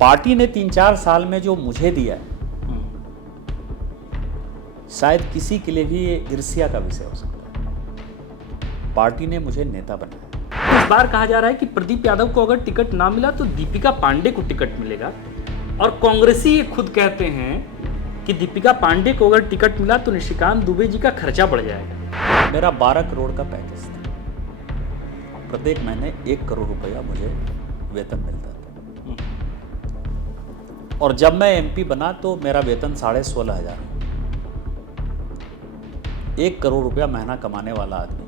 Party ने 3-4 साल में जो मुझे दिया है, शायद किसी के लिए भी ये ईर्ष्या का विषय हो सकता है। पार्टी ने मुझे नेता बनाया। इस बार कहा जा रहा है कि प्रदीप यादव को अगर टिकट ना मिला तो दीपिका पांडे को टिकट मिलेगा, और कांग्रेसी ये खुद कहते हैं कि दीपिका पांडे को अगर टिकट मिला तो निशिकांत दुबे जी का खर्चा बढ़ जाएगा। मेरा 12 करोड़ का पैकेज था, प्रत्येक महीने 1 करोड़ रुपया मुझे वेतन मिलता था, और जब मैं एमपी बना तो मेरा वेतन 16,500। 1 करोड़ रुपया महीना कमाने वाला आदमी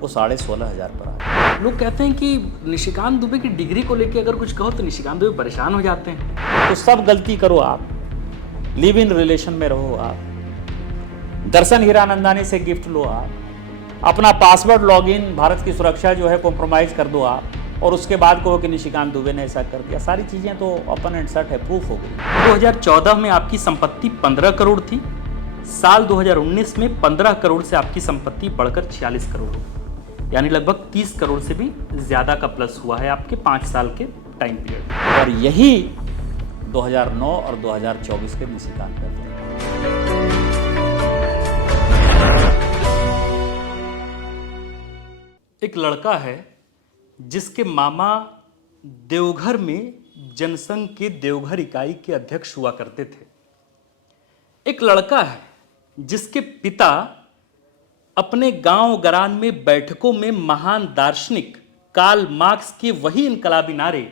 वो 16,500 पर आ। लोग कहते हैं कि निशिकांत दुबे की डिग्री को लेकर अगर कुछ कहो तो निशिकांत दुबे परेशान हो जाते हैं। तो सब गलती करो आप, लिव इन रिलेशन में रहो आप, दर्शन हीरानंदानी से गिफ्ट लो आप, अपना पासवर्ड लॉगिन भारत की सुरक्षा जो है कॉम्प्रोमाइज कर दो आप, और उसके बाद कहो कि निशिकांत दुबे ने ऐसा कर दिया। सारी चीजें तो ओपन एंड शट है, प्रूफ हो गई। 2014 में आपकी संपत्ति 15 करोड़ थी, साल 2019 में 15 करोड़ से आपकी संपत्ति बढ़कर 46 करोड़ हो, यानी लगभग 30 करोड़ से भी ज्यादा का प्लस हुआ है आपके 5 साल के टाइम पीरियड। और यही 2009 और 2024 के निशिकांत करते हैं। एक लड़का है जिसके मामा देवघर में जनसंघ के देवघर इकाई के अध्यक्ष हुआ करते थे। एक लड़का है जिसके पिता अपने गांव गरान में बैठकों में महान दार्शनिक कार्ल मार्क्स के वही इनकलाबी नारे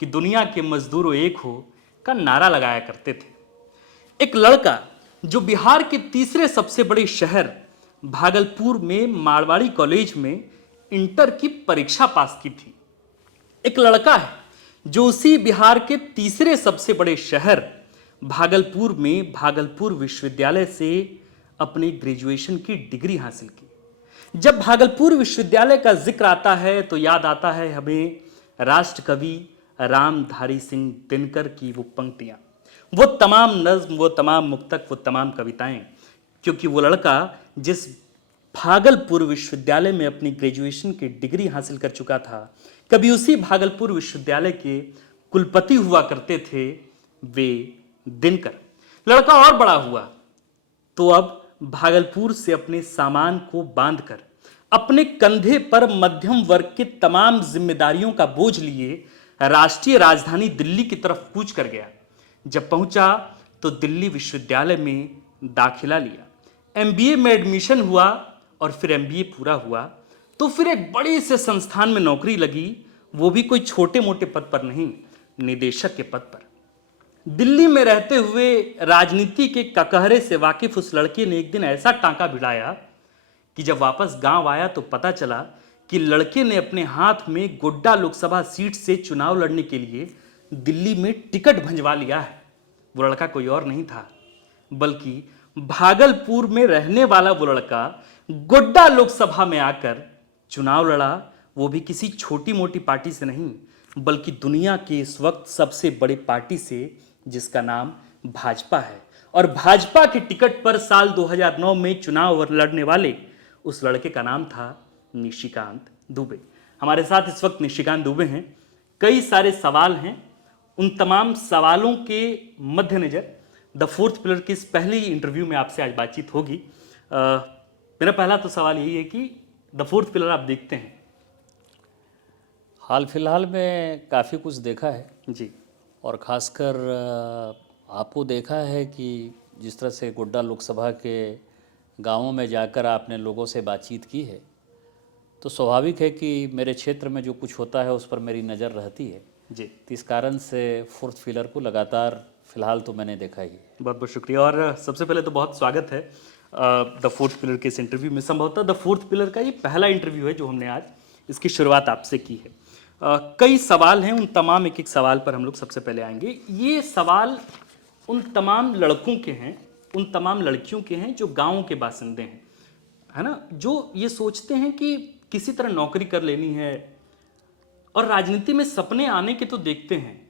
कि दुनिया के मजदूरों एक हो का नारा लगाया करते थे। एक लड़का जो बिहार के तीसरे सबसे बड़े शहर भागलपुर में मारवाड़ी कॉलेज में इंटर की परीक्षा पास की थी। एक लड़का है जो उसी बिहार के तीसरे सबसे बड़े शहर भागलपुर में भागलपुर विश्वविद्यालय से अपनी ग्रेजुएशन की डिग्री हासिल की। जब भागलपुर विश्वविद्यालय का जिक्र आता है तो याद आता है हमें राष्ट्र कवि रामधारी सिंह दिनकर की वो पंक्तियां, वो तमाम नज्म, वो तमाम मुक्तक, वो तमाम कविताएं, क्योंकि वो लड़का जिस भागलपुर विश्वविद्यालय में अपनी ग्रेजुएशन की डिग्री हासिल कर चुका था, कभी उसी भागलपुर विश्वविद्यालय के कुलपति हुआ करते थे वे दिनकर। लड़का और बड़ा हुआ तो अब भागलपुर से अपने सामान को बांधकर अपने कंधे पर मध्यम वर्ग के तमाम जिम्मेदारियों का बोझ लिए राष्ट्रीय राजधानी दिल्ली की तरफ कूच कर गया। जब पहुंचा तो दिल्ली विश्वविद्यालय में दाखिला लिया, एमबीए में एडमिशन हुआ, और फिर एमबीए पूरा हुआ तो फिर एक बड़े से संस्थान में नौकरी लगी, वो भी कोई छोटे मोटे पद पर नहीं, निदेशक के पद पर। दिल्ली में रहते हुए राजनीति के ककहरे से वाकिफ उस लड़के ने एक दिन ऐसा टांका भिड़ाया कि जब वापस गांव आया तो पता चला कि लड़के ने अपने हाथ में गोड्डा लोकसभा सीट से चुनाव लड़ने के लिए दिल्ली में टिकट भंजवा लिया है। वो लड़का कोई और नहीं था बल्कि भागलपुर में रहने वाला वो लड़का गोड्डा लोकसभा में आकर चुनाव लड़ा, वो भी किसी छोटी मोटी पार्टी से नहीं बल्कि दुनिया के इस वक्त सबसे बड़ी पार्टी से, जिसका नाम भाजपा है। और भाजपा के टिकट पर साल 2009 में चुनाव लड़ने वाले उस लड़के का नाम था निशिकांत दुबे। हमारे साथ इस वक्त निशिकांत दुबे हैं। कई सारे सवाल हैं, उन तमाम सवालों के मद्देनजर द फोर्थ पिलर की इस पहली इंटरव्यू में आपसे आज बातचीत होगी। मेरा पहला तो सवाल यही है कि द फोर्थ पिलर आप देखते हैं? हाल फिलहाल में काफ़ी कुछ देखा है जी, और ख़ासकर आपको देखा है कि जिस तरह से गोड्डा लोकसभा के गांवों में जाकर आपने लोगों से बातचीत की है, तो स्वाभाविक है कि मेरे क्षेत्र में जो कुछ होता है उस पर मेरी नज़र रहती है जी। तो इस कारण से फोर्थ पिलर को लगातार फिलहाल तो मैंने देखा ही है। बहुत बहुत शुक्रिया, और सबसे पहले तो बहुत स्वागत है द फोर्थ पिलर के इस इंटरव्यू में। संभवतः द फोर्थ पिलर का ये पहला इंटरव्यू है जो हमने आज इसकी शुरुआत आपसे की है। कई सवाल हैं, उन तमाम एक एक सवाल पर हम लोग सबसे पहले आएंगे। ये सवाल उन तमाम लड़कों के हैं, उन तमाम लड़कियों के हैं जो गाँव के बासिंदे हैं, है ना, जो ये सोचते हैं कि किसी तरह नौकरी कर लेनी है और राजनीति में सपने आने के तो देखते हैं,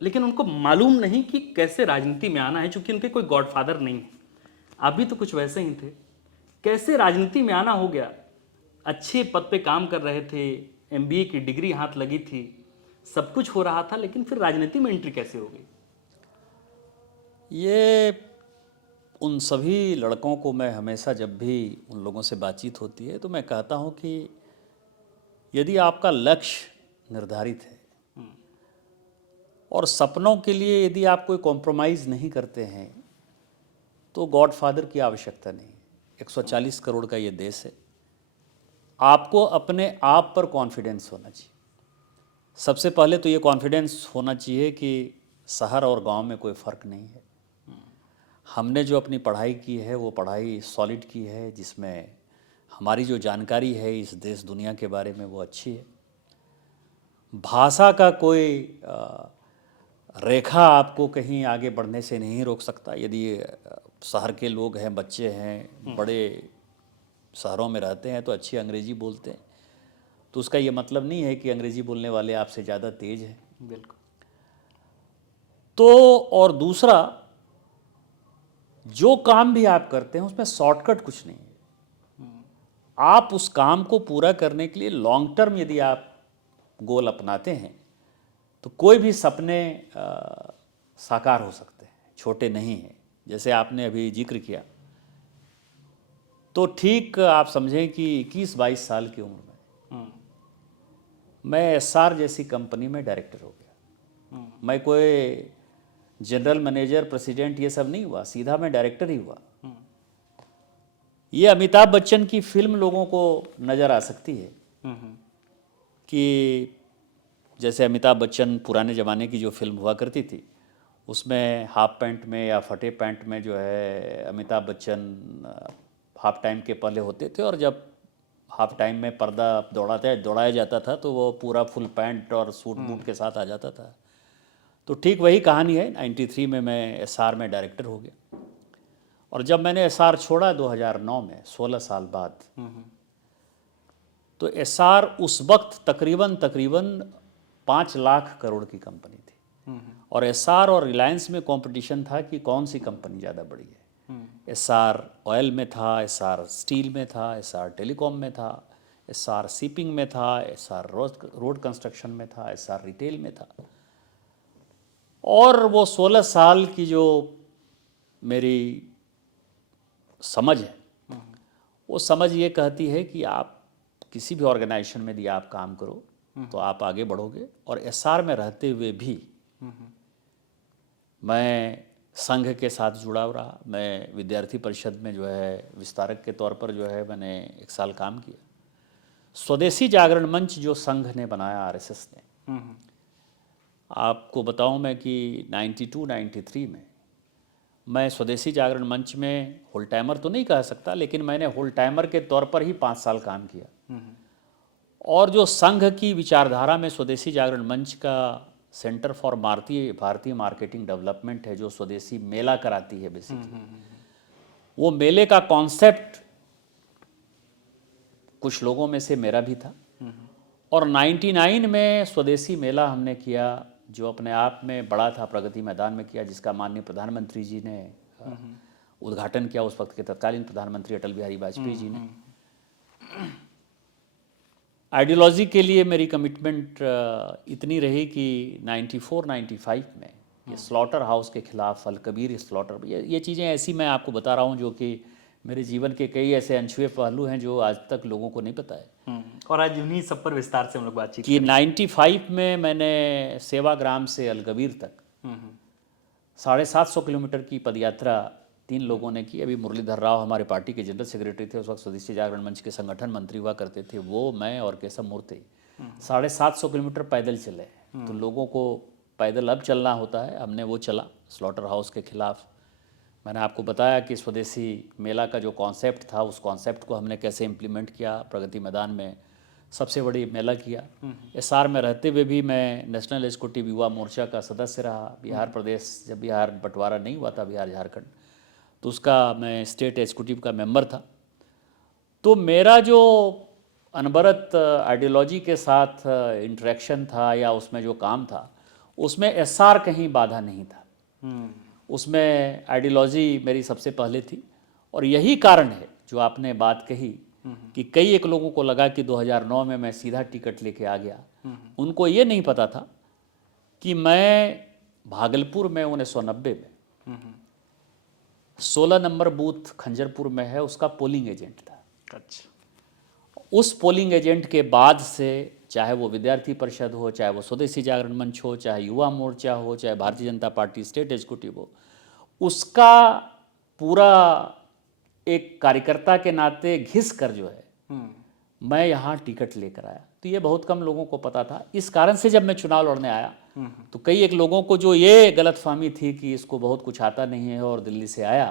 लेकिन उनको मालूम नहीं कि कैसे राजनीति में आना है, क्योंकि उनके कोई गॉडफादर नहीं है। आप भी तो कुछ वैसे ही थे, कैसे राजनीति में आना हो गया? अच्छे पद पे काम कर रहे थे, एमबीए की डिग्री हाथ लगी थी, सब कुछ हो रहा था, लेकिन फिर राजनीति में एंट्री कैसे हो गई? ये उन सभी लड़कों को मैं हमेशा जब भी उन लोगों से बातचीत होती है तो मैं कहता हूँ कि यदि आपका लक्ष्य निर्धारित है और सपनों के लिए यदि आप कोई कॉम्प्रोमाइज़ नहीं करते हैं तो गॉडफादर की आवश्यकता नहीं। 140 करोड़ का ये देश है, आपको अपने आप पर कॉन्फिडेंस होना चाहिए। सबसे पहले तो ये कॉन्फिडेंस होना चाहिए कि शहर और गांव में कोई फ़र्क नहीं है। हमने जो अपनी पढ़ाई की है वो पढ़ाई सॉलिड की है, जिसमें हमारी जो जानकारी है इस देश दुनिया के बारे में वो अच्छी है। भाषा का कोई रेखा आपको कहीं आगे बढ़ने से नहीं रोक सकता। यदि शहर के लोग हैं, बच्चे हैं, बड़े शहरों में रहते हैं तो अच्छी अंग्रेज़ी बोलते हैं, तो उसका ये मतलब नहीं है कि अंग्रेज़ी बोलने वाले आपसे ज़्यादा तेज़ हैं। बिल्कुल। तो और दूसरा, जो काम भी आप करते हैं उसमें शॉर्टकट कुछ नहीं है। आप उस काम को पूरा करने के लिए लॉन्ग टर्म यदि आप गोल अपनाते हैं तो कोई भी सपने साकार हो सकते हैं, छोटे नहीं हैं। जैसे आपने अभी जिक्र किया, तो ठीक आप समझें कि 21-22 साल की उम्र में मैं एसआर जैसी कंपनी में डायरेक्टर हो गया। मैं कोई जनरल मैनेजर, प्रेसिडेंट ये सब नहीं हुआ, सीधा मैं डायरेक्टर ही हुआ। ये अमिताभ बच्चन की फिल्म लोगों को नज़र आ सकती है कि जैसे अमिताभ बच्चन पुराने ज़माने की जो फिल्म हुआ करती थी उसमें हाफ पैंट में या फटे पैंट में जो है अमिताभ बच्चन हाफ टाइम के पहले होते थे, और जब हाफ टाइम में पर्दा दौड़ाया जाता था तो वो पूरा फुल पैंट और सूट बूट के साथ आ जाता था। तो ठीक वही कहानी है। 93 में मैं एसआर में डायरेक्टर हो गया, और जब मैंने एसआर छोड़ा 2009 में, 16 साल बाद, तो एसआर उस वक्त तकरीबन 5 लाख करोड़ की कंपनी थी, और एसआर और रिलायंस में कंपटीशन था कि कौन सी कंपनी ज़्यादा बड़ी है। एसआर ऑयल में था, एसआर स्टील में था, एसआर टेलीकॉम में था, एसआर शिपिंग में था, एसआर रोड कंस्ट्रक्शन में था, एसआर रिटेल में था। और वो 16 साल की जो मेरी समझ है, वो समझ ये कहती है कि आप किसी भी ऑर्गेनाइजेशन में यदि आप काम करो तो आप आगे बढ़ोगे। और एसआर में रहते हुए भी मैं संघ के साथ जुड़ा रहा। मैं विद्यार्थी परिषद में जो है विस्तारक के तौर पर जो है मैंने 1 साल काम किया। स्वदेशी जागरण मंच जो संघ ने बनाया, आरएसएस ने, आपको बताऊं मैं कि 92-93 में मैं स्वदेशी जागरण मंच में होल टाइमर तो नहीं कह सकता, लेकिन मैंने होल टाइमर के तौर पर ही 5 साल काम किया। और जो संघ की विचारधारा में स्वदेशी जागरण मंच का सेंटर फॉर भारतीय मार्केटिंग डेवलपमेंट है, जो स्वदेशी मेला कराती है बेसिकली, वो मेले का कॉन्सेप्ट कुछ लोगों में से मेरा भी था। और 99 में स्वदेशी मेला हमने किया, जो अपने आप में बड़ा था, प्रगति मैदान में किया, जिसका माननीय प्रधानमंत्री जी ने उद्घाटन किया, उस वक्त के तत्कालीन प्रधानमंत्री अटल बिहारी वाजपेयी जी ने। आइडियोलॉजी के लिए मेरी कमिटमेंट इतनी रही कि 94-95 में ये स्लॉटर हाउस के खिलाफ, अल कबीर स्लॉटर, ये चीज़ें ऐसी मैं आपको बता रहा हूँ जो कि मेरे जीवन के कई ऐसे अनछुए पहलू हैं जो आज तक लोगों को नहीं पता है। और आज उन्हीं सब पर विस्तार से हम लोग बातचीत कि 95 में मैंने सेवाग्राम से अलगबीर तक 750 किलोमीटर की पदयात्रा 3 लोगों ने की। अभी मुरलीधर राव हमारे पार्टी के जनरल सेक्रेटरी थे, उस वक्त स्वदेशी जागरण मंच के संगठन मंत्री हुआ करते थे, वो, मैं और केशव मूर्ति 750 किलोमीटर पैदल चले। तो लोगों को पैदल अब चलना होता है, हमने वो चला स्लॉटर हाउस के खिलाफ। मैंने आपको बताया कि स्वदेशी मेला का जो कॉन्सेप्ट था, उस कॉन्सेप्ट को हमने कैसे इम्प्लीमेंट किया। प्रगति मैदान में सबसे बड़ी मेला किया। एसआर में रहते हुए भी मैं नेशनल एग्जीक्यूटिव युवा मोर्चा का सदस्य रहा। बिहार प्रदेश, जब बिहार बंटवारा नहीं हुआ था, बिहार झारखंड, तो उसका मैं स्टेट एग्जीक्यूटिव का मेंबर था। तो मेरा जो अनवरत आइडियोलॉजी के साथ इंटरेक्शन था या उसमें जो काम था, उसमें एसआर कहीं बाधा नहीं था। उसमें आइडियोलॉजी मेरी सबसे पहले थी। और यही कारण है जो आपने बात कही कि कई एक लोगों को लगा कि 2009 में मैं सीधा टिकट लेके आ गया। उनको ये नहीं पता था कि मैं भागलपुर में 1990 में 16 नंबर बूथ खंजरपुर में है, उसका पोलिंग एजेंट था। अच्छा। उस पोलिंग एजेंट के बाद से चाहे वो विद्यार्थी परिषद हो, चाहे वो स्वदेशी जागरण मंच हो, चाहे युवा मोर्चा हो, चाहे Bharatiya Janata party state executive हो, उसका पूरा एक कार्यकर्ता के नाते घिस कर जो है मैं यहाँ टिकट लेकर आया। तो ये बहुत कम लोगों को पता था। इस कारण से जब मैं चुनाव लड़ने आया तो कई एक लोगों को जो ये गलतफहमी थी कि इसको बहुत कुछ आता नहीं है और दिल्ली से आया,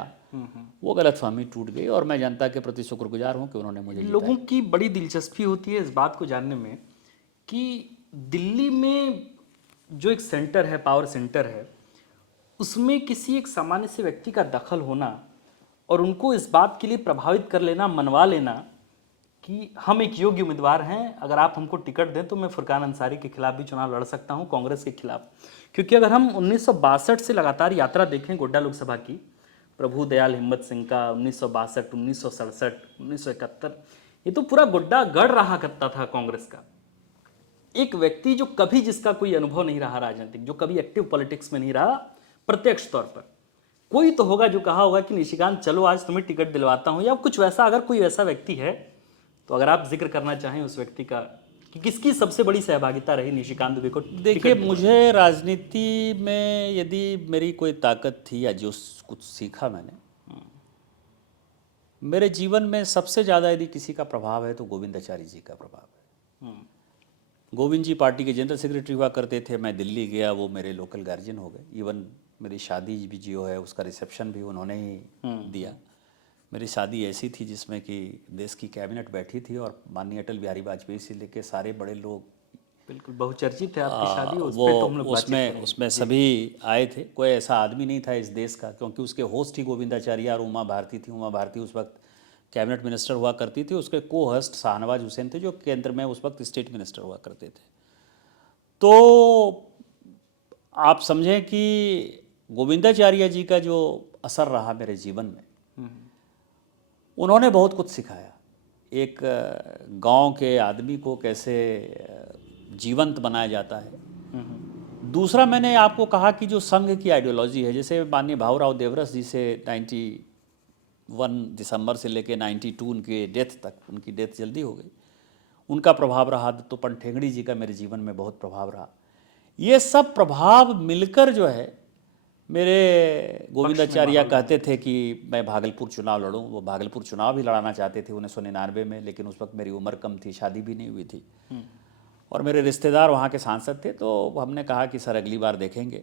वो गलतफहमी टूट गई और मैं जनता के प्रति शुक्रगुजार हूँ कि उन्होंने मुझे जिताया। लोगों की बड़ी दिलचस्पी होती है इस बात को जानने में कि दिल्ली में जो एक सेंटर है, पावर सेंटर है, उसमें किसी एक सामान्य से व्यक्ति का दखल होना और उनको इस बात के लिए प्रभावित कर लेना, मनवा लेना कि हम एक योग्य उम्मीदवार हैं, अगर आप हमको टिकट दें तो मैं फुरकान अंसारी के खिलाफ भी चुनाव लड़ सकता हूं, कांग्रेस के खिलाफ। क्योंकि अगर हम 1962 से लगातार यात्रा देखें गोड्डा लोकसभा की, प्रभु दयाल हिम्मत सिंह का 1962, 1967, 1971, ये तो पूरा गोड्डा गढ़ रहा करता था कांग्रेस का। एक व्यक्ति जो कभी, जिसका कोई अनुभव नहीं रहा राजनीतिक, जो कभी एक्टिव पॉलिटिक्स में नहीं रहा, प्रत्यक्ष तौर पर कोई तो होगा जो कहा होगा कि निशिकांत चलो आज तुम्हें टिकट दिलवाता हूं, या कुछ वैसा। अगर कोई वैसा व्यक्ति है तो अगर आप जिक्र करना चाहें उस व्यक्ति का कि किसकी सबसे बड़ी सहभागिता रही निशिकांत दुबे को? देखिए, मुझे राजनीति में यदि मेरी कोई ताकत थी या जो कुछ सीखा मैंने, मेरे जीवन में सबसे ज़्यादा यदि किसी का प्रभाव है तो गोविंदाचारी जी का प्रभाव है। गोविंद जी पार्टी के जनरल सेक्रेटरी हुआ करते थे, मैं दिल्ली गया, वो मेरे लोकल गार्जियन हो गए। इवन मेरी शादी भी जो है उसका रिसेप्शन भी उन्होंने ही दिया। मेरी शादी ऐसी थी जिसमें कि देश की कैबिनेट बैठी थी और माननीय अटल बिहारी वाजपेयी से लेकर सारे बड़े लोग, बिल्कुल बहुचर्चित है आपकी शादी, उस वो पे तो हम लोग बातचीत करेंगे। उसमें सभी आए थे। कोई ऐसा आदमी नहीं था इस देश का, क्योंकि उसके होस्ट ही गोविंदाचार्य और उमा भारती थी। उमा भारती उस वक्त कैबिनेट मिनिस्टर हुआ करती थी, उसके को होस्ट शाहनवाज हुसैन थे जो केंद्र में उस वक्त स्टेट मिनिस्टर हुआ करते थे। तो आप समझें कि गोविंदाचार्य जी का जो असर रहा मेरे जीवन में, उन्होंने बहुत कुछ सिखाया। एक गांव के आदमी को कैसे जीवंत बनाया जाता है। दूसरा, मैंने आपको कहा कि जो संघ की आइडियोलॉजी है, जैसे माननीय भाऊराव देवरस जी से 91 दिसंबर से लेकर 92 उनके डेथ तक, उनकी डेथ जल्दी हो गई, उनका प्रभाव रहा। तो ठेंगड़ी जी का मेरे जीवन में बहुत प्रभाव रहा। ये सब प्रभाव मिलकर जो है, मेरे गोविंदाचार्य कहते थे कि मैं भागलपुर चुनाव लड़ूं। वो भागलपुर चुनाव भी लड़ाना चाहते थे 1999 में, लेकिन उस वक्त मेरी उम्र कम थी, शादी भी नहीं हुई थी और मेरे रिश्तेदार वहाँ के सांसद थे। तो हमने कहा कि सर अगली बार देखेंगे।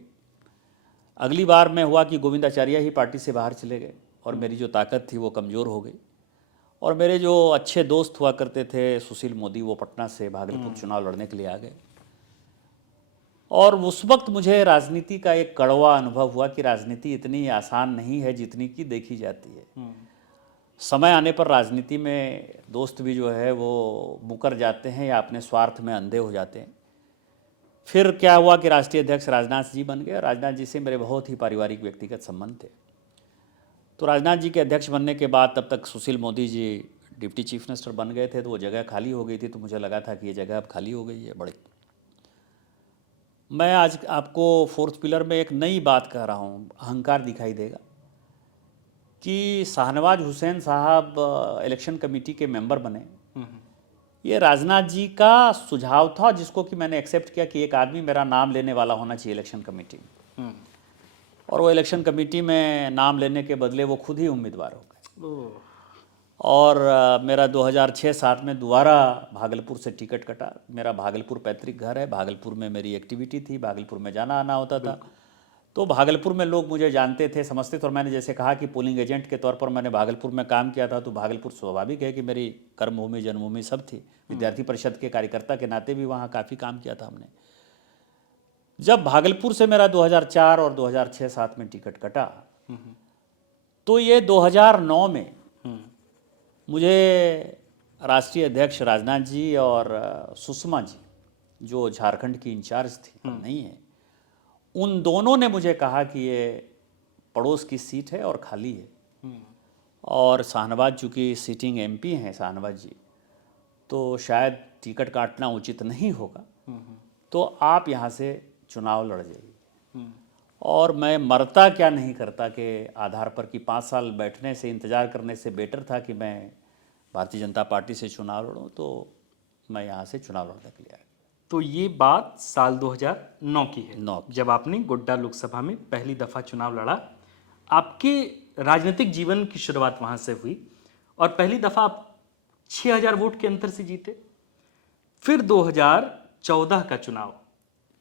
अगली बार में हुआ कि गोविंदाचार्य ही पार्टी से बाहर चले गए और मेरी जो ताकत थी वो कमज़ोर हो गई। और मेरे जो अच्छे दोस्त हुआ करते थे सुशील मोदी, वो पटना से भागलपुर चुनाव लड़ने के लिए आ गए। और उस वक्त मुझे राजनीति का एक कड़वा अनुभव हुआ कि राजनीति इतनी आसान नहीं है जितनी कि देखी जाती है। समय आने पर राजनीति में दोस्त भी जो है वो मुकर जाते हैं या अपने स्वार्थ में अंधे हो जाते हैं। फिर क्या हुआ कि राष्ट्रीय अध्यक्ष राजनाथ जी बन गए। राजनाथ जी से मेरे बहुत ही पारिवारिक व्यक्तिगत संबंध थे। तो राजनाथ जी के अध्यक्ष बनने के बाद तब तक Sushil Modi ji deputy chief minister बन गए थे, तो वो जगह खाली हो गई थी। तो मुझे लगा था कि ये जगह अब खाली हो गई है। बड़े मैं आज आपको फोर्थ पिलर में एक नई बात कह रहा हूँ, अहंकार दिखाई देगा कि शाहनवाज हुसैन साहब इलेक्शन कमेटी के मेंबर बने। ये राजनाथ जी का सुझाव था, जिसको कि मैंने एक्सेप्ट किया कि एक आदमी मेरा नाम लेने वाला होना चाहिए इलेक्शन कमेटी में। और वो इलेक्शन कमेटी में नाम लेने के बदले वो खुद ही उम्मीदवार हो गए। और मेरा 2006-07 में दोबारा भागलपुर से टिकट कटा। मेरा भागलपुर पैतृक घर है, भागलपुर में मेरी एक्टिविटी थी, भागलपुर में जाना आना होता था। तो भागलपुर में लोग मुझे जानते थे, समझते थे। और मैंने जैसे कहा कि पोलिंग एजेंट के तौर पर मैंने भागलपुर में काम किया था, तो भागलपुर स्वाभाविक है कि मेरी कर्मभूमि जन्मभूमि सब थी। विद्यार्थी परिषद के कार्यकर्ता के नाते भी वहाँ काफ़ी काम किया था हमने। जब भागलपुर से मेरा 2004 और 2006-07 में टिकट कटा, तो ये 2009 में मुझे राष्ट्रीय अध्यक्ष राजनाथ जी और सुषमा जी, जो झारखंड की इंचार्ज थी, नहीं है, उन दोनों ने मुझे कहा कि ये पड़ोस की सीट है और खाली है और शाहनवाज चूँकि सिटिंग एमपी हैं शाहनवाज जी, तो शायद टिकट काटना उचित नहीं होगा, तो आप यहाँ से चुनाव लड़ जाइए। और मैं मरता क्या नहीं करता के आधार पर कि 5 साल बैठने से, इंतज़ार करने से बेटर था कि मैं भारतीय जनता पार्टी से चुनाव लड़ूं, तो मैं यहाँ से चुनाव लड़ने के लिए आया। तो ये बात साल 2009 की है, 9 की। जब आपने गोड्डा लोकसभा में पहली दफा चुनाव लड़ा। आपके राजनीतिक जीवन की शुरुआत वहां से हुई और पहली दफा आप 6000 वोट के अंतर से जीते। फिर 2014 का चुनाव,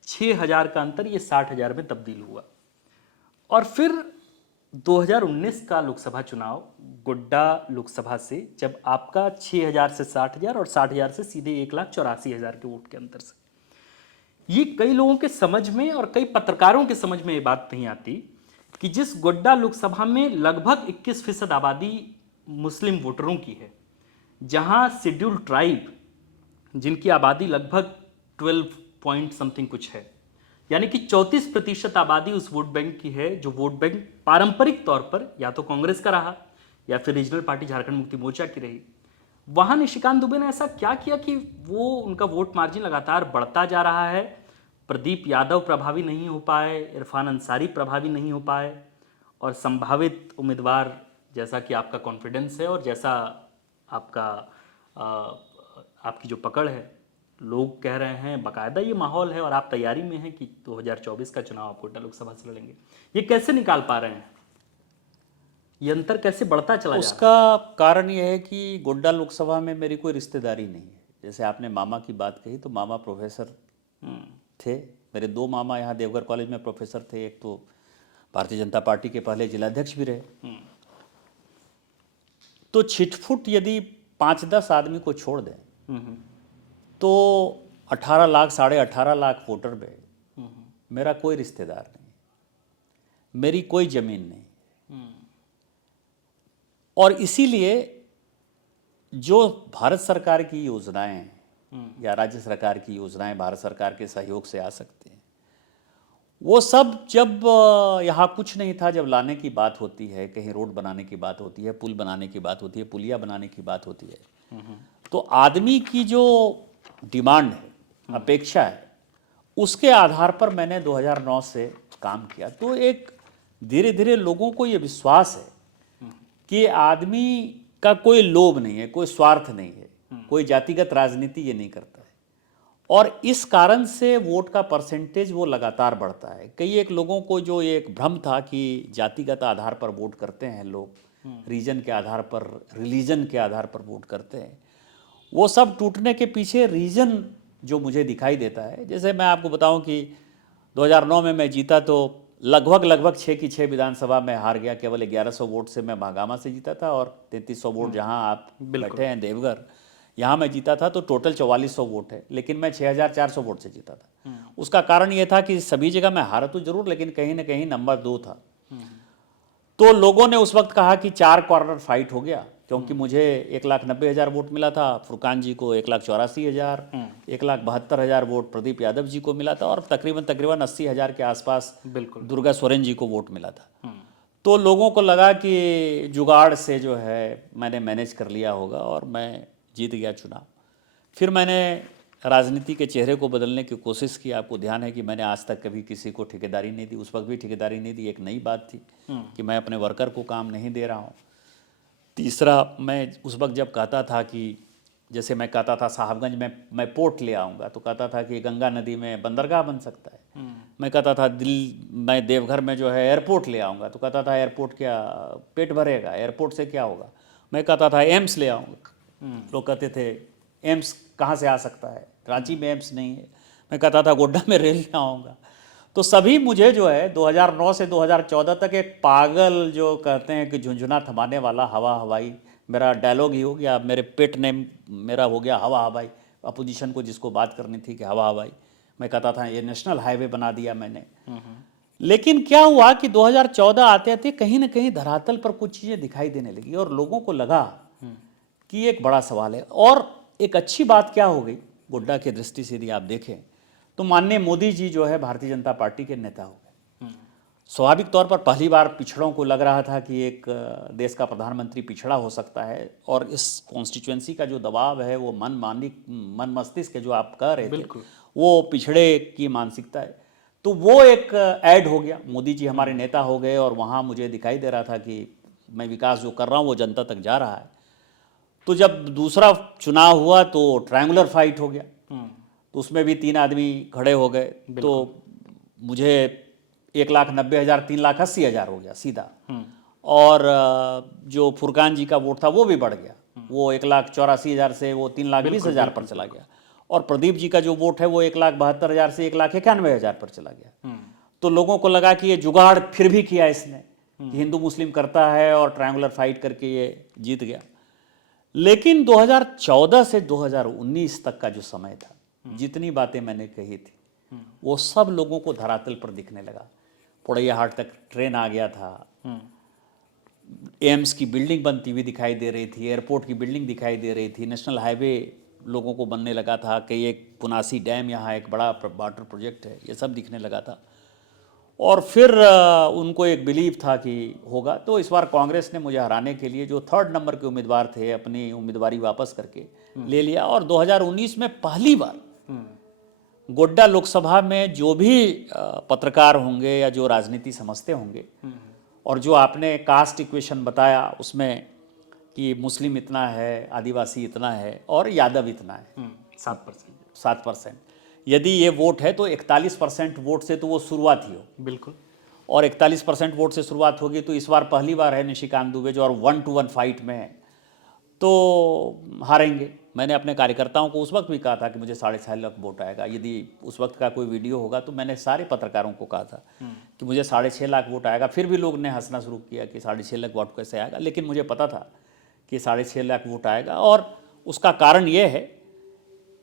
6000 का अंतर ये 60,000 में तब्दील हुआ। और फिर 2019 का लोकसभा चुनाव गोड्डा लोकसभा से, जब आपका 6000 से 60,000 और 60,000 से सीधे 1,84,000 के वोट के अंतर से। ये कई लोगों के समझ में और कई पत्रकारों के समझ में ये बात नहीं आती कि जिस गोड्डा लोकसभा में लगभग 21% आबादी मुस्लिम वोटरों की है, जहां शेड्यूल्ड ट्राइब जिनकी आबादी लगभग 12 पॉइंट समथिंग कुछ है, यानी कि 34% आबादी उस वोट बैंक की है, जो वोट बैंक पारंपरिक तौर पर या तो कांग्रेस का रहा या फिर रीजनल पार्टी झारखंड मुक्ति मोर्चा की रही। वहां निशिकांत दुबे ने ऐसा क्या किया कि वो उनका वोट मार्जिन लगातार बढ़ता जा रहा है? प्रदीप यादव प्रभावी नहीं हो पाए, इरफान अंसारी प्रभावी नहीं हो पाए, और संभावित उम्मीदवार जैसा कि आपका कॉन्फिडेंस है और जैसा आपका आपकी जो पकड़ है, लोग कह रहे हैं, बाकायदा ये माहौल है और आप तैयारी में हैं कि 2024 का चुनाव आप गोड्डा लोकसभा से लड़ेंगे। ये कैसे निकाल पा रहे हैं? ये अंतर कैसे बढ़ता चला जा रहा है? उसका कारण यह है कि गोड्डा लोकसभा में मेरी कोई रिश्तेदारी नहीं है। जैसे आपने मामा की बात कही, तो मामा प्रोफेसर थे। मेरे 2 मामा यहाँ देवघर कॉलेज में प्रोफेसर थे। एक तो भारतीय जनता पार्टी के पहले जिलाध्यक्ष भी रहे। तो छिटफुट यदि 5-10 आदमी को छोड़ दें तो 18 लाख, 18.5 लाख वोटर में मेरा कोई रिश्तेदार नहीं, मेरी कोई जमीन नहीं। और इसीलिए जो भारत सरकार की योजनाएं या राज्य सरकार की योजनाएं भारत सरकार के सहयोग से आ सकती हैं, वो सब जब यहाँ कुछ नहीं था, जब लाने की बात होती है, कहीं रोड बनाने की बात होती है, पुल बनाने की बात होती है, पुलिया बनाने की बात होती है, तो आदमी की जो डिमांड है, अपेक्षा है, उसके आधार पर मैंने 2009 से काम किया। तो एक धीरे धीरे लोगों को ये विश्वास है कि आदमी का कोई लोभ नहीं है, कोई स्वार्थ नहीं है, कोई जातिगत राजनीति ये नहीं करता है, और इस कारण से वोट का परसेंटेज वो लगातार बढ़ता है। कई एक लोगों को जो एक भ्रम था कि जातिगत आधार पर वोट करते हैं लोग, रीजन के आधार पर, रिलीजन के आधार पर वोट करते हैं, वो सब टूटने के पीछे रीजन जो मुझे दिखाई देता है। जैसे मैं आपको बताऊं कि 2009 में मैं जीता तो लगभग 6 की 6 विधानसभा में हार गया। केवल 1100 वोट से मैं महागामा से जीता था, और 3300 वोट जहां आप बैठे हैं देवघर, यहाँ मैं जीता था। तो टोटल 4400 वोट है, लेकिन मैं 6400 वोट से जीता था। उसका कारण ये था कि सभी जगह मैं हारा तो जरूर, लेकिन कहीं ना कहीं नंबर 2 था। तो लोगों ने उस वक्त कहा कि 4 कॉर्नर फाइट हो गया, क्योंकि मुझे 1,90,000 वोट मिला था, फुरकान जी को 1,84,000, 1,72,000 वोट प्रदीप यादव जी को मिला था, और तकरीबन 80,000 के आसपास दुर्गा सोरेन जी को वोट मिला था। तो लोगों को लगा कि जुगाड़ से जो है मैंने मैनेज कर लिया होगा और मैं जीत गया चुनाव। फिर मैंने राजनीति के चेहरे को बदलने की कोशिश की। आपको ध्यान है कि मैंने आज तक कभी किसी को ठेकेदारी नहीं दी, उस वक्त भी ठेकेदारी नहीं दी। एक नई बात थी कि मैं अपने वर्कर को काम नहीं दे रहा हूँ। तीसरा, मैं उस वक्त जब कहता था कि, जैसे मैं कहता था साहबगंज में मैं पोर्ट ले आऊँगा, तो कहता था कि गंगा नदी में बंदरगाह बन सकता है। मैं कहता था मैं देवघर में जो है एयरपोर्ट ले आऊँगा, तो कहता था एयरपोर्ट क्या पेट भरेगा, एयरपोर्ट से क्या होगा। मैं कहता था एम्स ले आऊँगा, लोग कहते थे एम्स कहाँ से आ सकता है, रांची में एम्स नहीं है। मैं कहता था गोड्डा में रेल ले आऊँगा। तो सभी मुझे जो है 2009 से 2014 तक एक पागल, जो कहते हैं कि झुंझुना थमाने वाला, हवा हवाई, मेरा डायलॉग ही हो गया, मेरे पेट नेम मेरा हो गया हवा हवाई। अपोजिशन को जिसको बात करनी थी कि हवा हवाई, मैं कहता था ये नेशनल हाईवे बना दिया मैंने। लेकिन क्या हुआ कि 2014 आते आते कहीं ना कहीं धरातल पर कुछ चीज़ें दिखाई देने लगी और लोगों को लगा कि एक बड़ा सवाल है। और एक अच्छी बात क्या हो गई गोड्डा की दृष्टि से, यदि आप देखें तो माननीय मोदी जी जो है भारतीय जनता पार्टी के नेता हो गए। स्वाभाविक तौर पर पहली बार पिछड़ों को लग रहा था कि एक देश का प्रधानमंत्री पिछड़ा हो सकता है, और इस कॉन्स्टिट्यूएंसी का जो दबाव है वो मन मस्तिष्क के जो आप कह रहे थे, बिल्कुल। वो पिछड़े की मानसिकता है, तो वो एक ऐड हो गया। मोदी जी हमारे नेता हो गए और वहाँ मुझे दिखाई दे रहा था कि मैं विकास जो कर रहा हूँ वो जनता तक जा रहा है। तो जब दूसरा चुनाव हुआ तो ट्रायंगुलर फाइट हो गया, तो उसमें भी 3 आदमी खड़े हो गए, तो मुझे 1,90,000 3,80,000 हो गया सीधा। और जो फुरकान जी का वोट था वो भी बढ़ गया, वो 1,84,000 से वो 3,20,000 पर चला गया। और प्रदीप जी का जो वोट है वो 1,72,000 से 1,91,000 पर चला गया। तो लोगों को लगा कि ये जुगाड़ फिर भी किया इसने, कि हिंदू मुस्लिम करता है और ट्रायंगुलर फाइट करके ये जीत गया। लेकिन 2014 से 2019 तक का जो समय था, जितनी बातें मैंने कही थी वो सब लोगों को धरातल पर दिखने लगा। पोड़ैया हाट तक ट्रेन आ गया था, एम्स की बिल्डिंग बनती हुई दिखाई दे रही थी, एयरपोर्ट की बिल्डिंग दिखाई दे रही थी, नेशनल हाईवे लोगों को बनने लगा था कि एक पुनासी डैम यहाँ एक बड़ा वाटर प्रोजेक्ट है, ये सब दिखने लगा था। और फिर उनको एक बिलीव था कि होगा। तो इस बार कांग्रेस ने मुझे हराने के लिए जो 3rd नंबर के उम्मीदवार थे अपनी उम्मीदवारी वापस करके ले लिया। और 2019 में पहली बार गोड्डा लोकसभा में जो भी पत्रकार होंगे या जो राजनीति समझते होंगे, और जो आपने कास्ट इक्वेशन बताया उसमें कि मुस्लिम इतना है, आदिवासी इतना है और यादव इतना है, 7%, यदि ये वोट है तो 41% वोट से तो वो शुरुआत ही हो। बिल्कुल। और 41% वोट से शुरुआत होगी तो इस बार पहली बार है निशिकांत दुबे जो और 1-to-1 फाइट में है, तो हारेंगे। मैंने अपने कार्यकर्ताओं को उस वक्त भी कहा था कि मुझे 6.5 लाख वोट आएगा। यदि उस वक्त का कोई वीडियो होगा तो मैंने सारे पत्रकारों को कहा था कि मुझे 6.5 लाख वोट आएगा। फिर भी लोग ने हंसना शुरू किया कि 6.5 लाख वोट कैसे आएगा, लेकिन मुझे पता था कि 6.5 लाख वोट आएगा। और उसका कारण ये है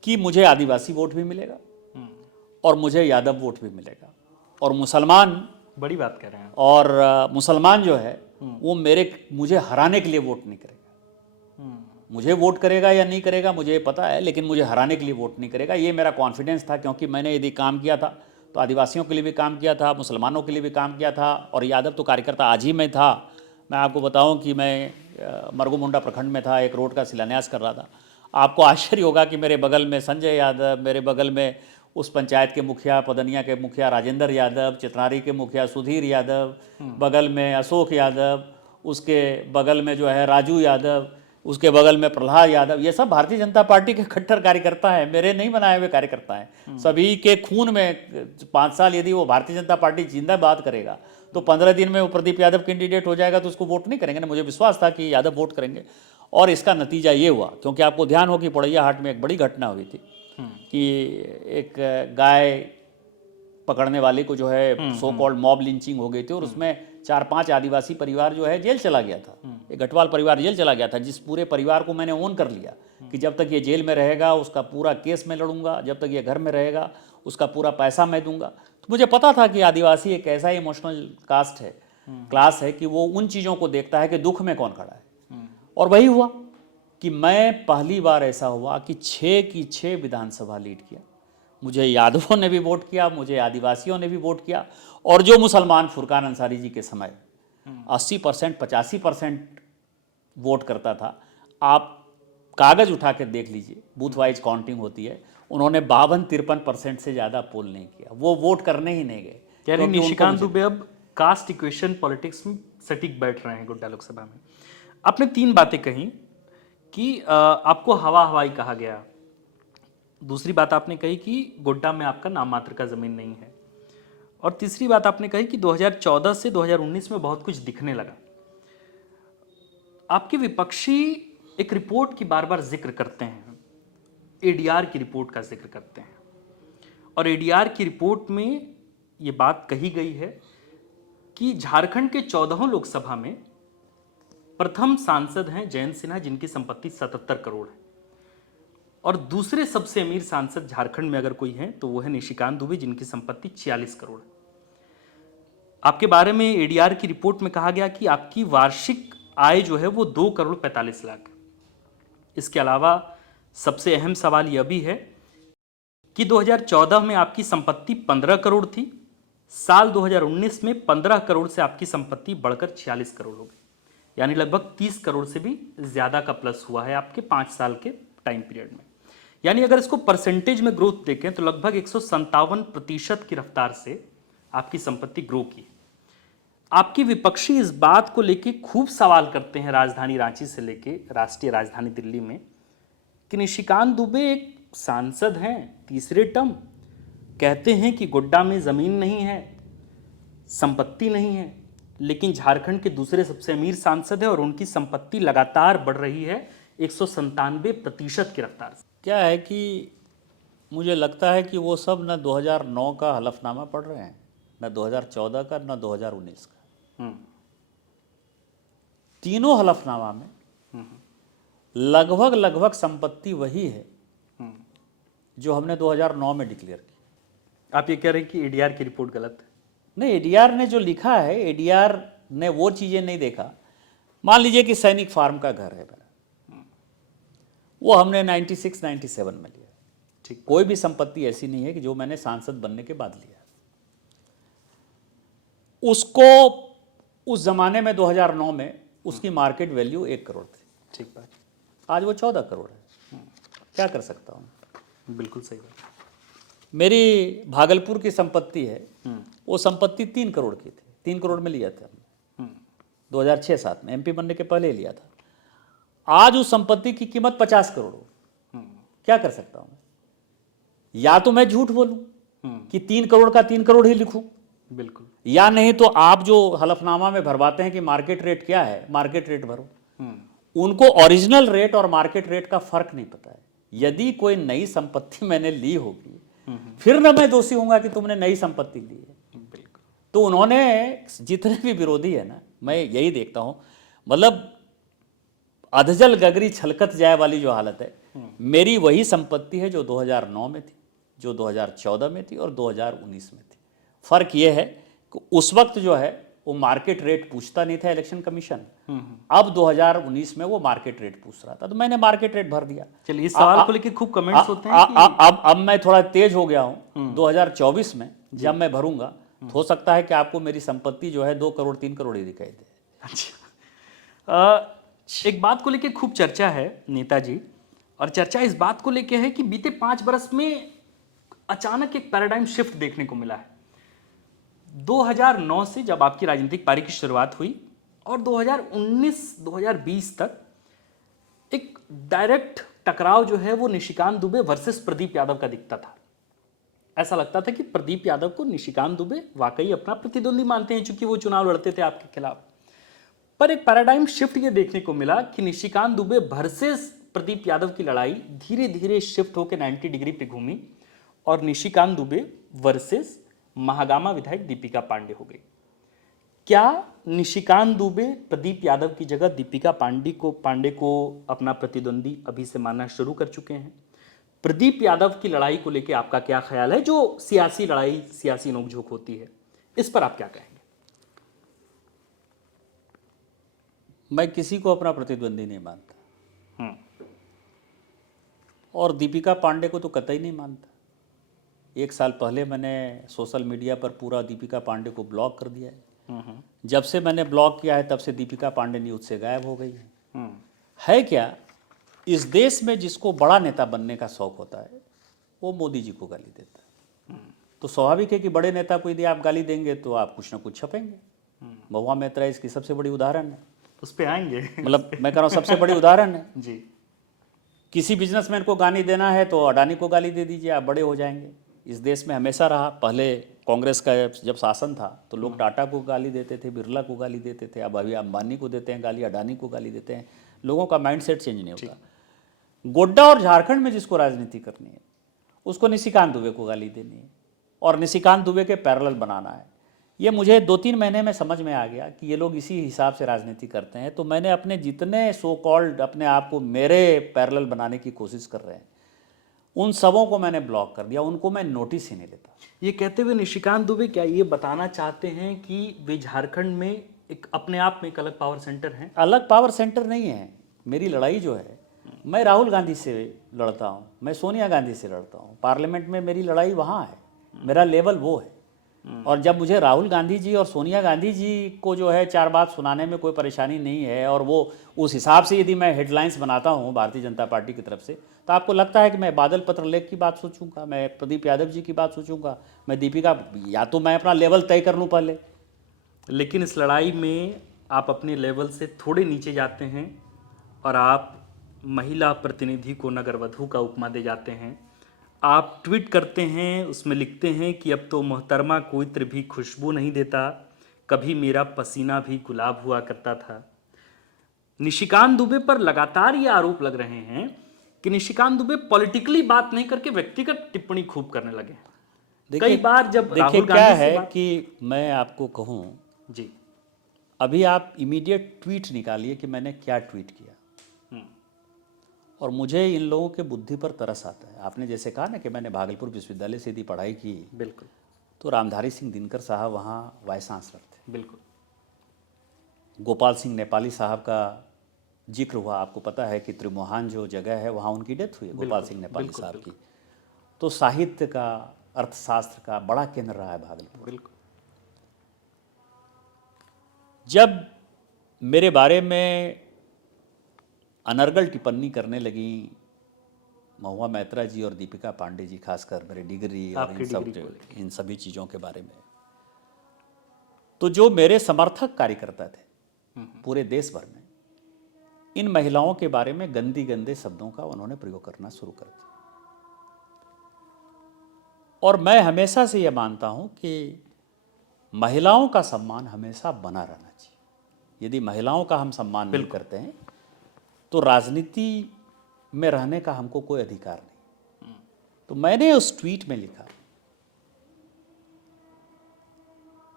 कि मुझे आदिवासी वोट भी मिलेगा और मुझे यादव वोट भी मिलेगा, और मुसलमान, बड़ी बात कह रहे हैं, और मुसलमान जो है वो मुझे हराने के लिए वोट नहीं करेगा। मुझे वोट करेगा या नहीं करेगा मुझे पता है, लेकिन मुझे हराने के लिए वोट नहीं करेगा। ये मेरा कॉन्फिडेंस था, क्योंकि मैंने यदि काम किया था तो आदिवासियों के लिए भी काम किया था, मुसलमानों के लिए भी काम किया था, और यादव तो कार्यकर्ता आज ही मैं था। मैं आपको बताऊं कि मैं मरगुमुंडा प्रखंड में था, एक रोड का शिलान्यास कर रहा था। आपको आश्चर्य होगा कि मेरे बगल में संजय यादव, मेरे बगल में उस पंचायत के मुखिया, पदनिया के मुखिया राजेंद्र यादव, चितनारी के मुखिया सुधीर यादव, बगल में अशोक यादव, उसके बगल में जो है राजू यादव, उसके बगल में प्रहलाद यादव, ये सब भारतीय जनता पार्टी के कट्टर कार्यकर्ता हैं, मेरे नहीं बनाए हुए कार्यकर्ता हैं। सभी के खून में 5 साल यदि वो भारतीय जनता पार्टी जिंदाबाद करेगा तो 15 दिन में वो प्रदीप यादव कैंडिडेट हो जाएगा तो उसको वोट नहीं करेंगे ना। मुझे विश्वास था कि यादव वोट करेंगे, और इसका नतीजा ये हुआ। क्योंकि आपको ध्यान हो कि पोड़ैया हाट में एक बड़ी घटना हुई थी कि एक गाय पकड़ने वाले को जो है सो कॉल्ड मॉब लिंचिंग हो गई थी, और उसमें 4-5 आदिवासी परिवार जो है जेल चला गया था। एक गठवाल परिवार जेल चला गया था, जिस पूरे परिवार को मैंने ओन कर लिया कि जब तक ये जेल में रहेगा उसका पूरा केस मैं लड़ूंगा, जब तक ये घर में रहेगा उसका पूरा पैसा मैं दूंगा। तो मुझे पता था कि आदिवासी एक ऐसा इमोशनल कास्ट है, क्लास है, कि वो उन चीज़ों को देखता है कि दुख में कौन खड़ा है। और वही हुआ कि मैं पहली बार ऐसा हुआ कि 6 की 6 विधानसभा लीड किया। मुझे यादवों ने भी वोट किया, मुझे आदिवासियों ने भी वोट किया, और जो मुसलमान फुरकान अंसारी जी के समय 80% 85% वोट करता था, आप कागज उठा कर देख लीजिए, बूथ वाइज काउंटिंग होती है, उन्होंने 52-53% से ज़्यादा पोल नहीं किया, वो वोट करने ही नहीं गए। यानी निशिकांत दुबे अब कास्ट इक्वेशन पॉलिटिक्स में सटीक बैठ रहे हैं गोड्डा लोकसभा में। आपने 3 बातें कही कि आपको हवा हवाई कहा गया, दूसरी बात आपने कही कि गोड्डा में आपका नाम मात्र का ज़मीन नहीं है, और तीसरी बात आपने कही कि 2014 से 2019 में बहुत कुछ दिखने लगा। आपके विपक्षी एक रिपोर्ट की बार बार जिक्र करते हैं, एडीआर की रिपोर्ट का जिक्र करते हैं, और एडीआर की रिपोर्ट में ये बात कही गई है कि झारखंड के 14 लोकसभा में प्रथम सांसद हैं जयंत सिन्हा, जिनकी संपत्ति 77 करोड़ है, और दूसरे सबसे अमीर सांसद झारखंड में अगर कोई है तो वो है निशिकांत दुबे, जिनकी संपत्ति 46 करोड़ है। आपके बारे में एडीआर की रिपोर्ट में कहा गया कि आपकी वार्षिक आय जो है वो 2 करोड़ 45 लाख है। इसके अलावा सबसे अहम सवाल यह भी है कि 2014 में आपकी संपत्ति 15 करोड़ थी साल 2019 में 15 करोड़ से आपकी संपत्ति बढ़कर 46 करोड़ हो गई, यानी लगभग 30 करोड़ से भी ज्यादा का प्लस हुआ है आपके 5 साल के टाइम पीरियड में। यानी अगर इसको परसेंटेज में ग्रोथ देखें तो लगभग 157% की रफ्तार से आपकी संपत्ति ग्रो की। आपकी विपक्षी इस बात को लेके खूब सवाल करते हैं राजधानी रांची से लेके राष्ट्रीय राजधानी दिल्ली में कि निशिकांत दुबे एक सांसद हैं, तीसरे टर्म, कहते हैं कि गोड्डा में जमीन नहीं है, संपत्ति नहीं है, लेकिन झारखंड के दूसरे सबसे अमीर सांसद है और उनकी संपत्ति लगातार बढ़ रही है 197% की रफ्तार से। क्या है कि मुझे लगता है कि वो सब न 2009 का हलफनामा पढ़ रहे हैं, न 2014 का, न 2019 का। तीनों हलफनामा में लगभग संपत्ति वही है जो हमने 2009 में डिक्लेयर की। आप ये कह रहे हैं कि एडीआर की रिपोर्ट गलत है? नहीं, एडीआर ने जो लिखा है, एडीआर ने वो चीज़ें नहीं देखा। मान लीजिए कि सैनिक फार्म का घर है मेरा, वो हमने 96-97 में लिया। ठीक। कोई भी संपत्ति ऐसी नहीं है कि जो मैंने सांसद बनने के बाद लिया। उसको उस जमाने में 2009 में उसकी मार्केट वैल्यू 1 करोड़ थी। ठीक बात। आज वो 14 करोड़ है। क्या कर सकता हूँ? बिल्कुल सही बात। मेरी भागलपुर की संपत्ति है, वो संपत्ति 3 करोड़ की थी, 3 करोड़ में लिया था हमने 2006-7 में, एमपी बनने के पहले लिया था। आज उस संपत्ति की कीमत 50 करोड़ हो। क्या कर सकता हूँ? या तो मैं झूठ बोलूं कि 3 करोड़ का 3 करोड़ ही लिखूं, बिल्कुल, या नहीं तो आप जो हलफनामा में भरवाते हैं कि मार्केट रेट क्या है, मार्केट रेट भरो। उनको ओरिजिनल रेट और मार्केट रेट का फर्क नहीं पता है। यदि कोई नई संपत्ति मैंने ली होगी, फिर ना मैं दोषी होऊंगा कि तुमने नई संपत्ति ली है। बिल्कुल। तो उन्होंने, जितने भी विरोधी है ना, मैं यही देखता हूं, मतलब अधजल गगरी छलकत जाए वाली जो हालत है, मेरी वही संपत्ति है जो 2009 में थी, जो 2014 में थी और 2019 में थी। फर्क यह है कि उस वक्त जो है वो मार्केट रेट पूछता नहीं था इलेक्शन कमीशन, अब 2019 में वो मार्केट रेट पूछ रहा था, तो मैंने मार्केट रेट भर दिया। चलिए, इस सवाल को लेके खूब कमेंट्स होते हैं अब मैं थोड़ा तेज हो गया हूं। 2024 में जब मैं भरूंगा तो हो सकता है कि आपको मेरी संपत्ति जो है 2 करोड़ 3 करोड़ ही दिखाई दे। अच्छा, एक बात को लेके खूब चर्चा है नेताजी, और चर्चा इस बात को लेके है कि बीते 5 बरस में अचानक एक पैराडाइम शिफ्ट देखने को मिला है। 2009 से जब आपकी राजनीतिक पारी की शुरुआत हुई और 2019-2020 तक एक डायरेक्ट टकराव जो है वो निशिकांत दुबे वर्सेस प्रदीप यादव का दिखता था। ऐसा लगता था कि प्रदीप यादव को निशिकांत दुबे वाकई अपना प्रतिद्वंदी मानते हैं, चूंकि वो चुनाव लड़ते थे आपके खिलाफ। पर एक पैराडाइम शिफ्ट ये देखने को मिला कि निशिकांत दुबे वर्सेस प्रदीप यादव की लड़ाई धीरे धीरे शिफ्ट होकर 90 डिग्री पे घूमी और निशिकांत दुबे वर्सेस महागामा विधायक दीपिका पांडे हो गई। क्या निशिकांत दुबे प्रदीप यादव की जगह दीपिका पांडे को अपना प्रतिद्वंदी अभी से मानना शुरू कर चुके हैं? प्रदीप यादव की लड़ाई को लेकर आपका क्या ख्याल है? जो सियासी लड़ाई, सियासी नोकझोंक होती है, इस पर आप क्या कहेंगे? मैं किसी को अपना प्रतिद्वंदी नहीं मानता और दीपिका पांडे को तो कतई नहीं मानता। 1 साल पहले मैंने सोशल मीडिया पर पूरा दीपिका पांडे को ब्लॉक कर दिया है। जब से मैंने ब्लॉक किया है तब से दीपिका पांडे न्यूज से गायब हो गई है क्या? इस देश में जिसको बड़ा नेता बनने का शौक होता है वो मोदी जी को गाली देता है। तो स्वाभाविक है कि बड़े नेता को यदि आप गाली देंगे तो आप कुछ ना कुछ छपेंगे। महुआ मैत्रा इसकी सबसे बड़ी उदाहरण है। उस पे आएंगे। मतलब मैं कह रहा हूँ सबसे बड़ी उदाहरण है जी। किसी बिजनेसमैन को गाली देना है तो अडानी को गाली दे दीजिए, आप बड़े हो जाएंगे। इस देश में हमेशा रहा, पहले कांग्रेस का जब शासन था तो लोग टाटा को गाली देते थे, बिरला को गाली देते थे, अब अभी अंबानी को देते हैं गाली, अडानी को गाली देते हैं। लोगों का माइंडसेट चेंज नहीं होता। गोड्डा और झारखंड में जिसको राजनीति करनी है उसको निशिकांत दुबे को गाली देनी है और निशिकांत दुबे के पैरेलल बनाना है। ये मुझे 2-3 महीने में समझ में आ गया कि ये लोग इसी हिसाब से राजनीति करते हैं। तो मैंने अपने जितने सो कॉल्ड अपने आप को मेरे पैरेलल बनाने की कोशिश कर रहे हैं उन सबों को मैंने ब्लॉक कर दिया, उनको मैं नोटिस ही नहीं लेता। ये कहते हुए निशिकांत दुबे क्या ये बताना चाहते हैं कि वे झारखंड में एक अपने आप में एक अलग पावर सेंटर है? अलग पावर सेंटर नहीं है। मेरी लड़ाई जो है, मैं राहुल गांधी से लड़ता हूँ, मैं सोनिया गांधी से लड़ता हूँ, पार्लियामेंट में मेरी लड़ाई वहाँ है, मेरा लेवल वो है। और जब मुझे राहुल गांधी जी और सोनिया गांधी जी को जो है चार बात सुनाने में कोई परेशानी नहीं है, और वो उस हिसाब से यदि मैं हेडलाइंस बनाता हूँ भारतीय जनता पार्टी की तरफ से, तो आपको लगता है कि मैं बादल पत्रलेख की बात सोचूंगा, मैं प्रदीप यादव जी की बात सोचूंगा, मैं दीपिका, या तो मैं अपना लेवल तय कर लूँ पहले। लेकिन इस लड़ाई में आप अपने लेवल से थोड़े नीचे जाते हैं और आप महिला प्रतिनिधि को नगर वधू का उपमा दे जाते हैं। आप ट्वीट करते हैं, उसमें लिखते हैं कि अब तो मोहतरमा को इत्र भी खुशबू नहीं देता, कभी मेरा पसीना भी गुलाब हुआ करता था। निशिकांत दुबे पर लगातार ये आरोप लग रहे हैं कि निशिकांत दुबे पॉलिटिकली बात नहीं करके व्यक्तिगत टिप्पणी खूब करने लगे। कई बार जब देखिए राहुल क्या गांधी से है बात कि मैं आपको कहूँ, जी अभी आप इमीडिएट ट्वीट निकालिए कि मैंने क्या ट्वीट किया, और मुझे इन लोगों के बुद्धि पर तरस आता है। आपने जैसे कहा ना कि मैंने भागलपुर विश्वविद्यालय से यदि पढ़ाई की, बिल्कुल तो रामधारी सिंह दिनकर साहब वहाँ वाइस चांसलर थे, बिल्कुल गोपाल सिंह नेपाली साहब का जिक्र हुआ, आपको पता है कि त्रिमोहान जो जगह है वहाँ उनकी डेथ हुई है, गोपाल सिंह नेपाली बिल्कुल, साहब की। तो साहित्य का, अर्थशास्त्र का बड़ा केंद्र रहा है भागलपुर। बिल्कुल जब मेरे बारे में अनर्गल टिप्पणी करने लगी महुआ मैत्रा जी और दीपिका पांडे जी, खासकर मेरे डिग्री और इन सभी चीज़ों के बारे में, तो जो मेरे समर्थक कार्यकर्ता थे पूरे देश भर में, इन महिलाओं के बारे में गंदी गंदे शब्दों का उन्होंने प्रयोग करना शुरू कर दिया। और मैं हमेशा से यह मानता हूं कि महिलाओं का सम्मान हमेशा बना रहना चाहिए। यदि महिलाओं का हम सम्मान नहीं करते हैं तो राजनीति में रहने का हमको कोई अधिकार नहीं। तो मैंने उस ट्वीट में लिखा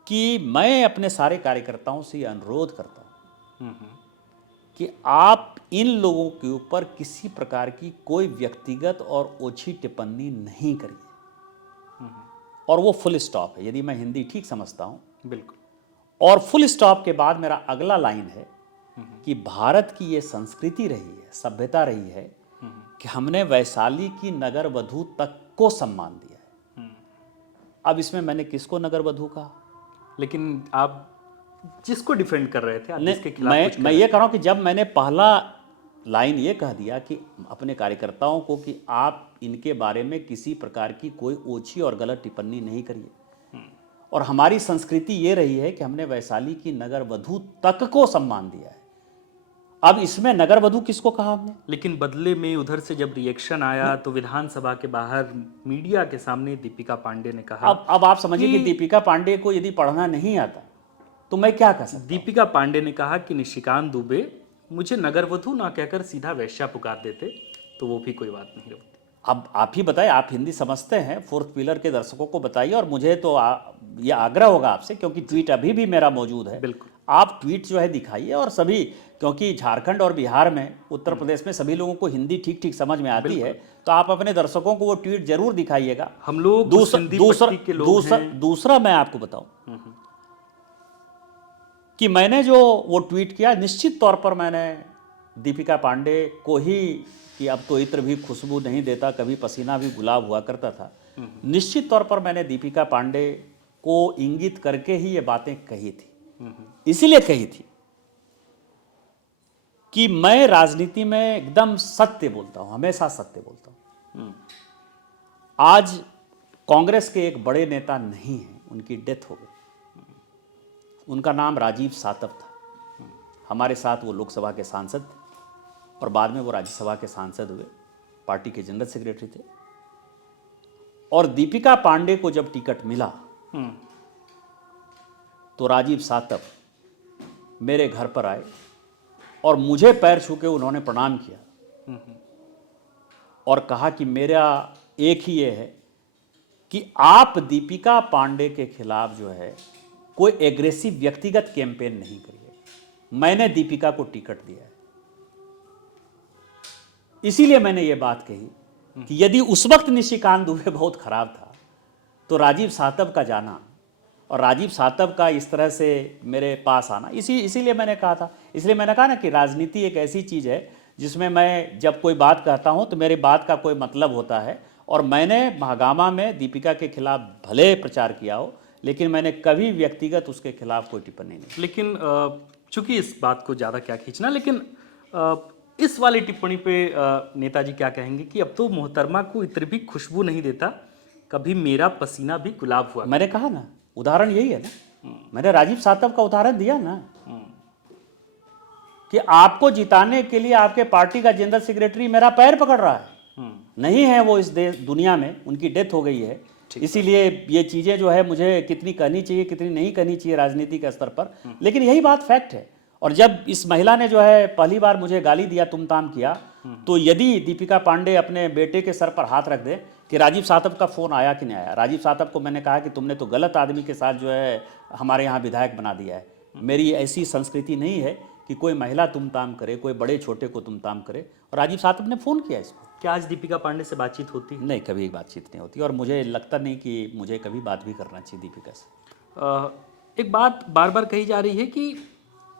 कि मैं अपने सारे कार्यकर्ताओं से यह अनुरोध करता हूं कि आप इन लोगों के ऊपर किसी प्रकार की कोई व्यक्तिगत और ओछी टिप्पणी नहीं करिए, और वो फुल स्टॉप है, यदि मैं हिंदी ठीक समझता हूं। बिल्कुल। और फुल स्टॉप के बाद मेरा अगला लाइन है कि भारत की ये संस्कृति रही है, सभ्यता रही है कि हमने वैशाली की नगर वधू तक को सम्मान दिया है। अब इसमें मैंने किसको नगर वधू कहा? लेकिन आप जिसको डिफेंड कर रहे थे, आप जिसके खिलाफ मैं ये कह रहा हूं कि जब मैंने पहला लाइन ये कह दिया कि अपने कार्यकर्ताओं को कि आप इनके बारे में किसी प्रकार की कोई ओछी और गलत टिप्पणी नहीं करिए, और हमारी संस्कृति ये रही है कि हमने वैशाली की नगर वधू तक को सम्मान दिया है। अब इसमें नगर वधू किसको कहा हमने? लेकिन बदले में उधर से जब रिएक्शन आया तो विधानसभा के बाहर मीडिया के सामने दीपिका पांडे ने कहा, अब आप समझिए कि दीपिका पांडे को यदि पढ़ना नहीं आता तो मैं क्या कर सकता? दीपिका पांडे ने कहा कि निशिकांत दुबे मुझे नगर वधू ना कहकर सीधा वैश्या पुकार देते तो वो भी कोई बात नहीं होती। अब आप ही बताइए, आप हिंदी समझते हैं, फोर्थ पिलर के दर्शकों को बताइए, और मुझे तो ये आग्रह होगा आपसे, क्योंकि ट्वीट अभी भी मेरा मौजूद है। बिल्कुल, आप ट्वीट जो है दिखाइए, और सभी, क्योंकि झारखंड और बिहार में, उत्तर प्रदेश में सभी लोगों को हिंदी ठीक ठीक समझ में आती है, तो आप अपने दर्शकों को वो ट्वीट जरूर दिखाइएगा। हम लोग दूसरा मैं आपको बताऊं कि मैंने जो वो ट्वीट किया, निश्चित तौर पर मैंने दीपिका पांडे को ही, कि अब तो इत्र भी खुशबू नहीं देता, कभी पसीना भी गुलाब हुआ करता था, निश्चित तौर पर मैंने दीपिका पांडे को इंगित करके ही ये बातें कही थी। इसीलिए कही थी कि मैं राजनीति में एकदम सत्य बोलता हूं, हमेशा सत्य बोलता हूं। आज कांग्रेस के एक बड़े नेता नहीं हैं, उनकी डेथ हो गई। उनका नाम राजीव सातव था। हमारे साथ वो लोकसभा के सांसद थे, और बाद में वो राज्यसभा के सांसद हुए, पार्टी के जनरल सेक्रेटरी थे। और दीपिका पांडे को जब टिकट मिला तो राजीव सातव मेरे घर पर आए और मुझे पैर छू के उन्होंने प्रणाम किया और कहा कि मेरा एक ही ये है कि आप दीपिका पांडे के खिलाफ जो है कोई एग्रेसिव व्यक्तिगत कैंपेन नहीं करिए, मैंने दीपिका को टिकट दिया है। इसीलिए मैंने ये बात कही कि यदि उस वक्त निशिकांत दुबे बहुत खराब था तो राजीव सातव का जाना और राजीव सातव का इस तरह से मेरे पास आना, इसीलिए मैंने कहा था। इसलिए मैंने कहा ना कि राजनीति एक ऐसी चीज़ है जिसमें मैं जब कोई बात कहता हूं तो मेरी बात का कोई मतलब होता है। और मैंने महागामा में दीपिका के खिलाफ भले प्रचार किया हो, लेकिन मैंने कभी व्यक्तिगत उसके खिलाफ कोई टिप्पणी नहीं। लेकिन चूंकि इस बात को ज़्यादा क्या खींचना, लेकिन इस वाली टिप्पणी पे नेताजी क्या कहेंगे कि अब तो मोहतरमा को इत्र भी खुशबू नहीं देता, कभी मेरा पसीना भी गुलाब हुआ। मैंने कहा ना, उदाहरण यही है ना, मैंने राजीव सातव का उदाहरण दिया ना कि आपको जिताने के लिए आपके पार्टी का जनरल सेक्रेटरी मेरा पैर पकड़ रहा है, नहीं है वो इस देश दुनिया में, उनकी डेथ हो गई है। इसीलिए ये चीज़ें जो है मुझे कितनी कहनी चाहिए कितनी नहीं कहनी चाहिए राजनीति के स्तर पर, लेकिन यही बात फैक्ट है। और जब इस महिला ने जो है पहली बार मुझे गाली दिया, तुमताम किया, तो यदि दीपिका पांडे अपने बेटे के सर पर हाथ रख दे कि राजीव सातव का फ़ोन आया कि नहीं आया, राजीव सातव को मैंने कहा कि तुमने तो गलत आदमी के साथ जो है हमारे यहाँ विधायक बना दिया है। मेरी ऐसी संस्कृति नहीं है कि कोई महिला तुमताम करे, कोई बड़े छोटे को तुमताम करे। और राजीव सातव ने फ़ोन किया इसको। क्या आज दीपिका पांडे से बातचीत होती है? नहीं, कभी बातचीत नहीं होती और मुझे लगता नहीं कि मुझे कभी बात भी करना चाहिए दीपिका से। एक बात बार बार कही जा रही है कि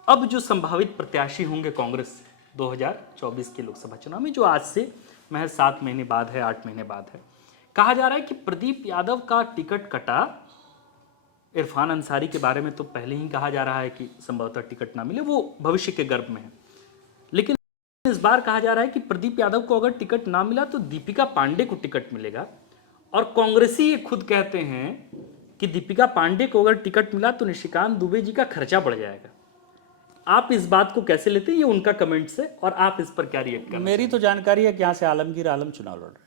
अब जो संभावित प्रत्याशी होंगे कांग्रेस 2024 के लोकसभा चुनाव में, जो आज से महज 7 महीने बाद है, 8 महीने बाद है, कहा जा रहा है कि प्रदीप यादव का टिकट कटा। इरफान अंसारी के बारे में तो पहले ही कहा जा रहा है कि संभवतः टिकट ना मिले, वो भविष्य के गर्भ में है। लेकिन इस बार कहा जा रहा है कि प्रदीप यादव को अगर टिकट ना मिला तो दीपिका पांडे को टिकट मिलेगा। और कांग्रेसी ये खुद कहते हैं कि दीपिका पांडे को अगर टिकट मिला तो निशिकांत दुबे जी का खर्चा बढ़ जाएगा। आप इस बात को कैसे लेते हैं? ये उनका कमेंट्स है और आप इस पर क्या रिएक्ट करें? मेरी तो जानकारी है कि यहाँ से आलमगीर आलम चुनाव लड़ रहे हैं।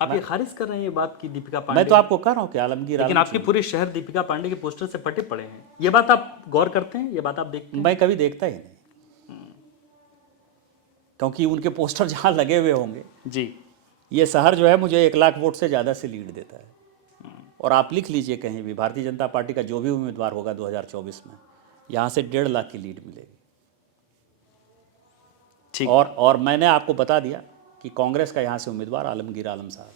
आप ये खारिज कर रहे हैं ये बात की दीपिका पांडे? मैं तो आपको कह रहा हूँ कि आलमगीर लेकिन आलम आपके पूरे शहर दीपिका पांडे के पोस्टर से पटे पड़े हैं। ये बात आप गौर करते हैं? ये बात आप देखते हैं? मैं कभी देखता ही नहीं, क्योंकि उनके पोस्टर जहाँ लगे हुए होंगे जी, ये शहर जो है मुझे 1 लाख वोट से ज़्यादा से लीड देता है। और आप लिख लीजिए कहीं भी, भारतीय जनता पार्टी का जो भी उम्मीदवार होगा 2024 में, यहाँ से 1.5 लाख की लीड मिलेगी। ठीक। और मैंने आपको बता दिया कि कांग्रेस का यहाँ से उम्मीदवार आलमगीर आलम साहब,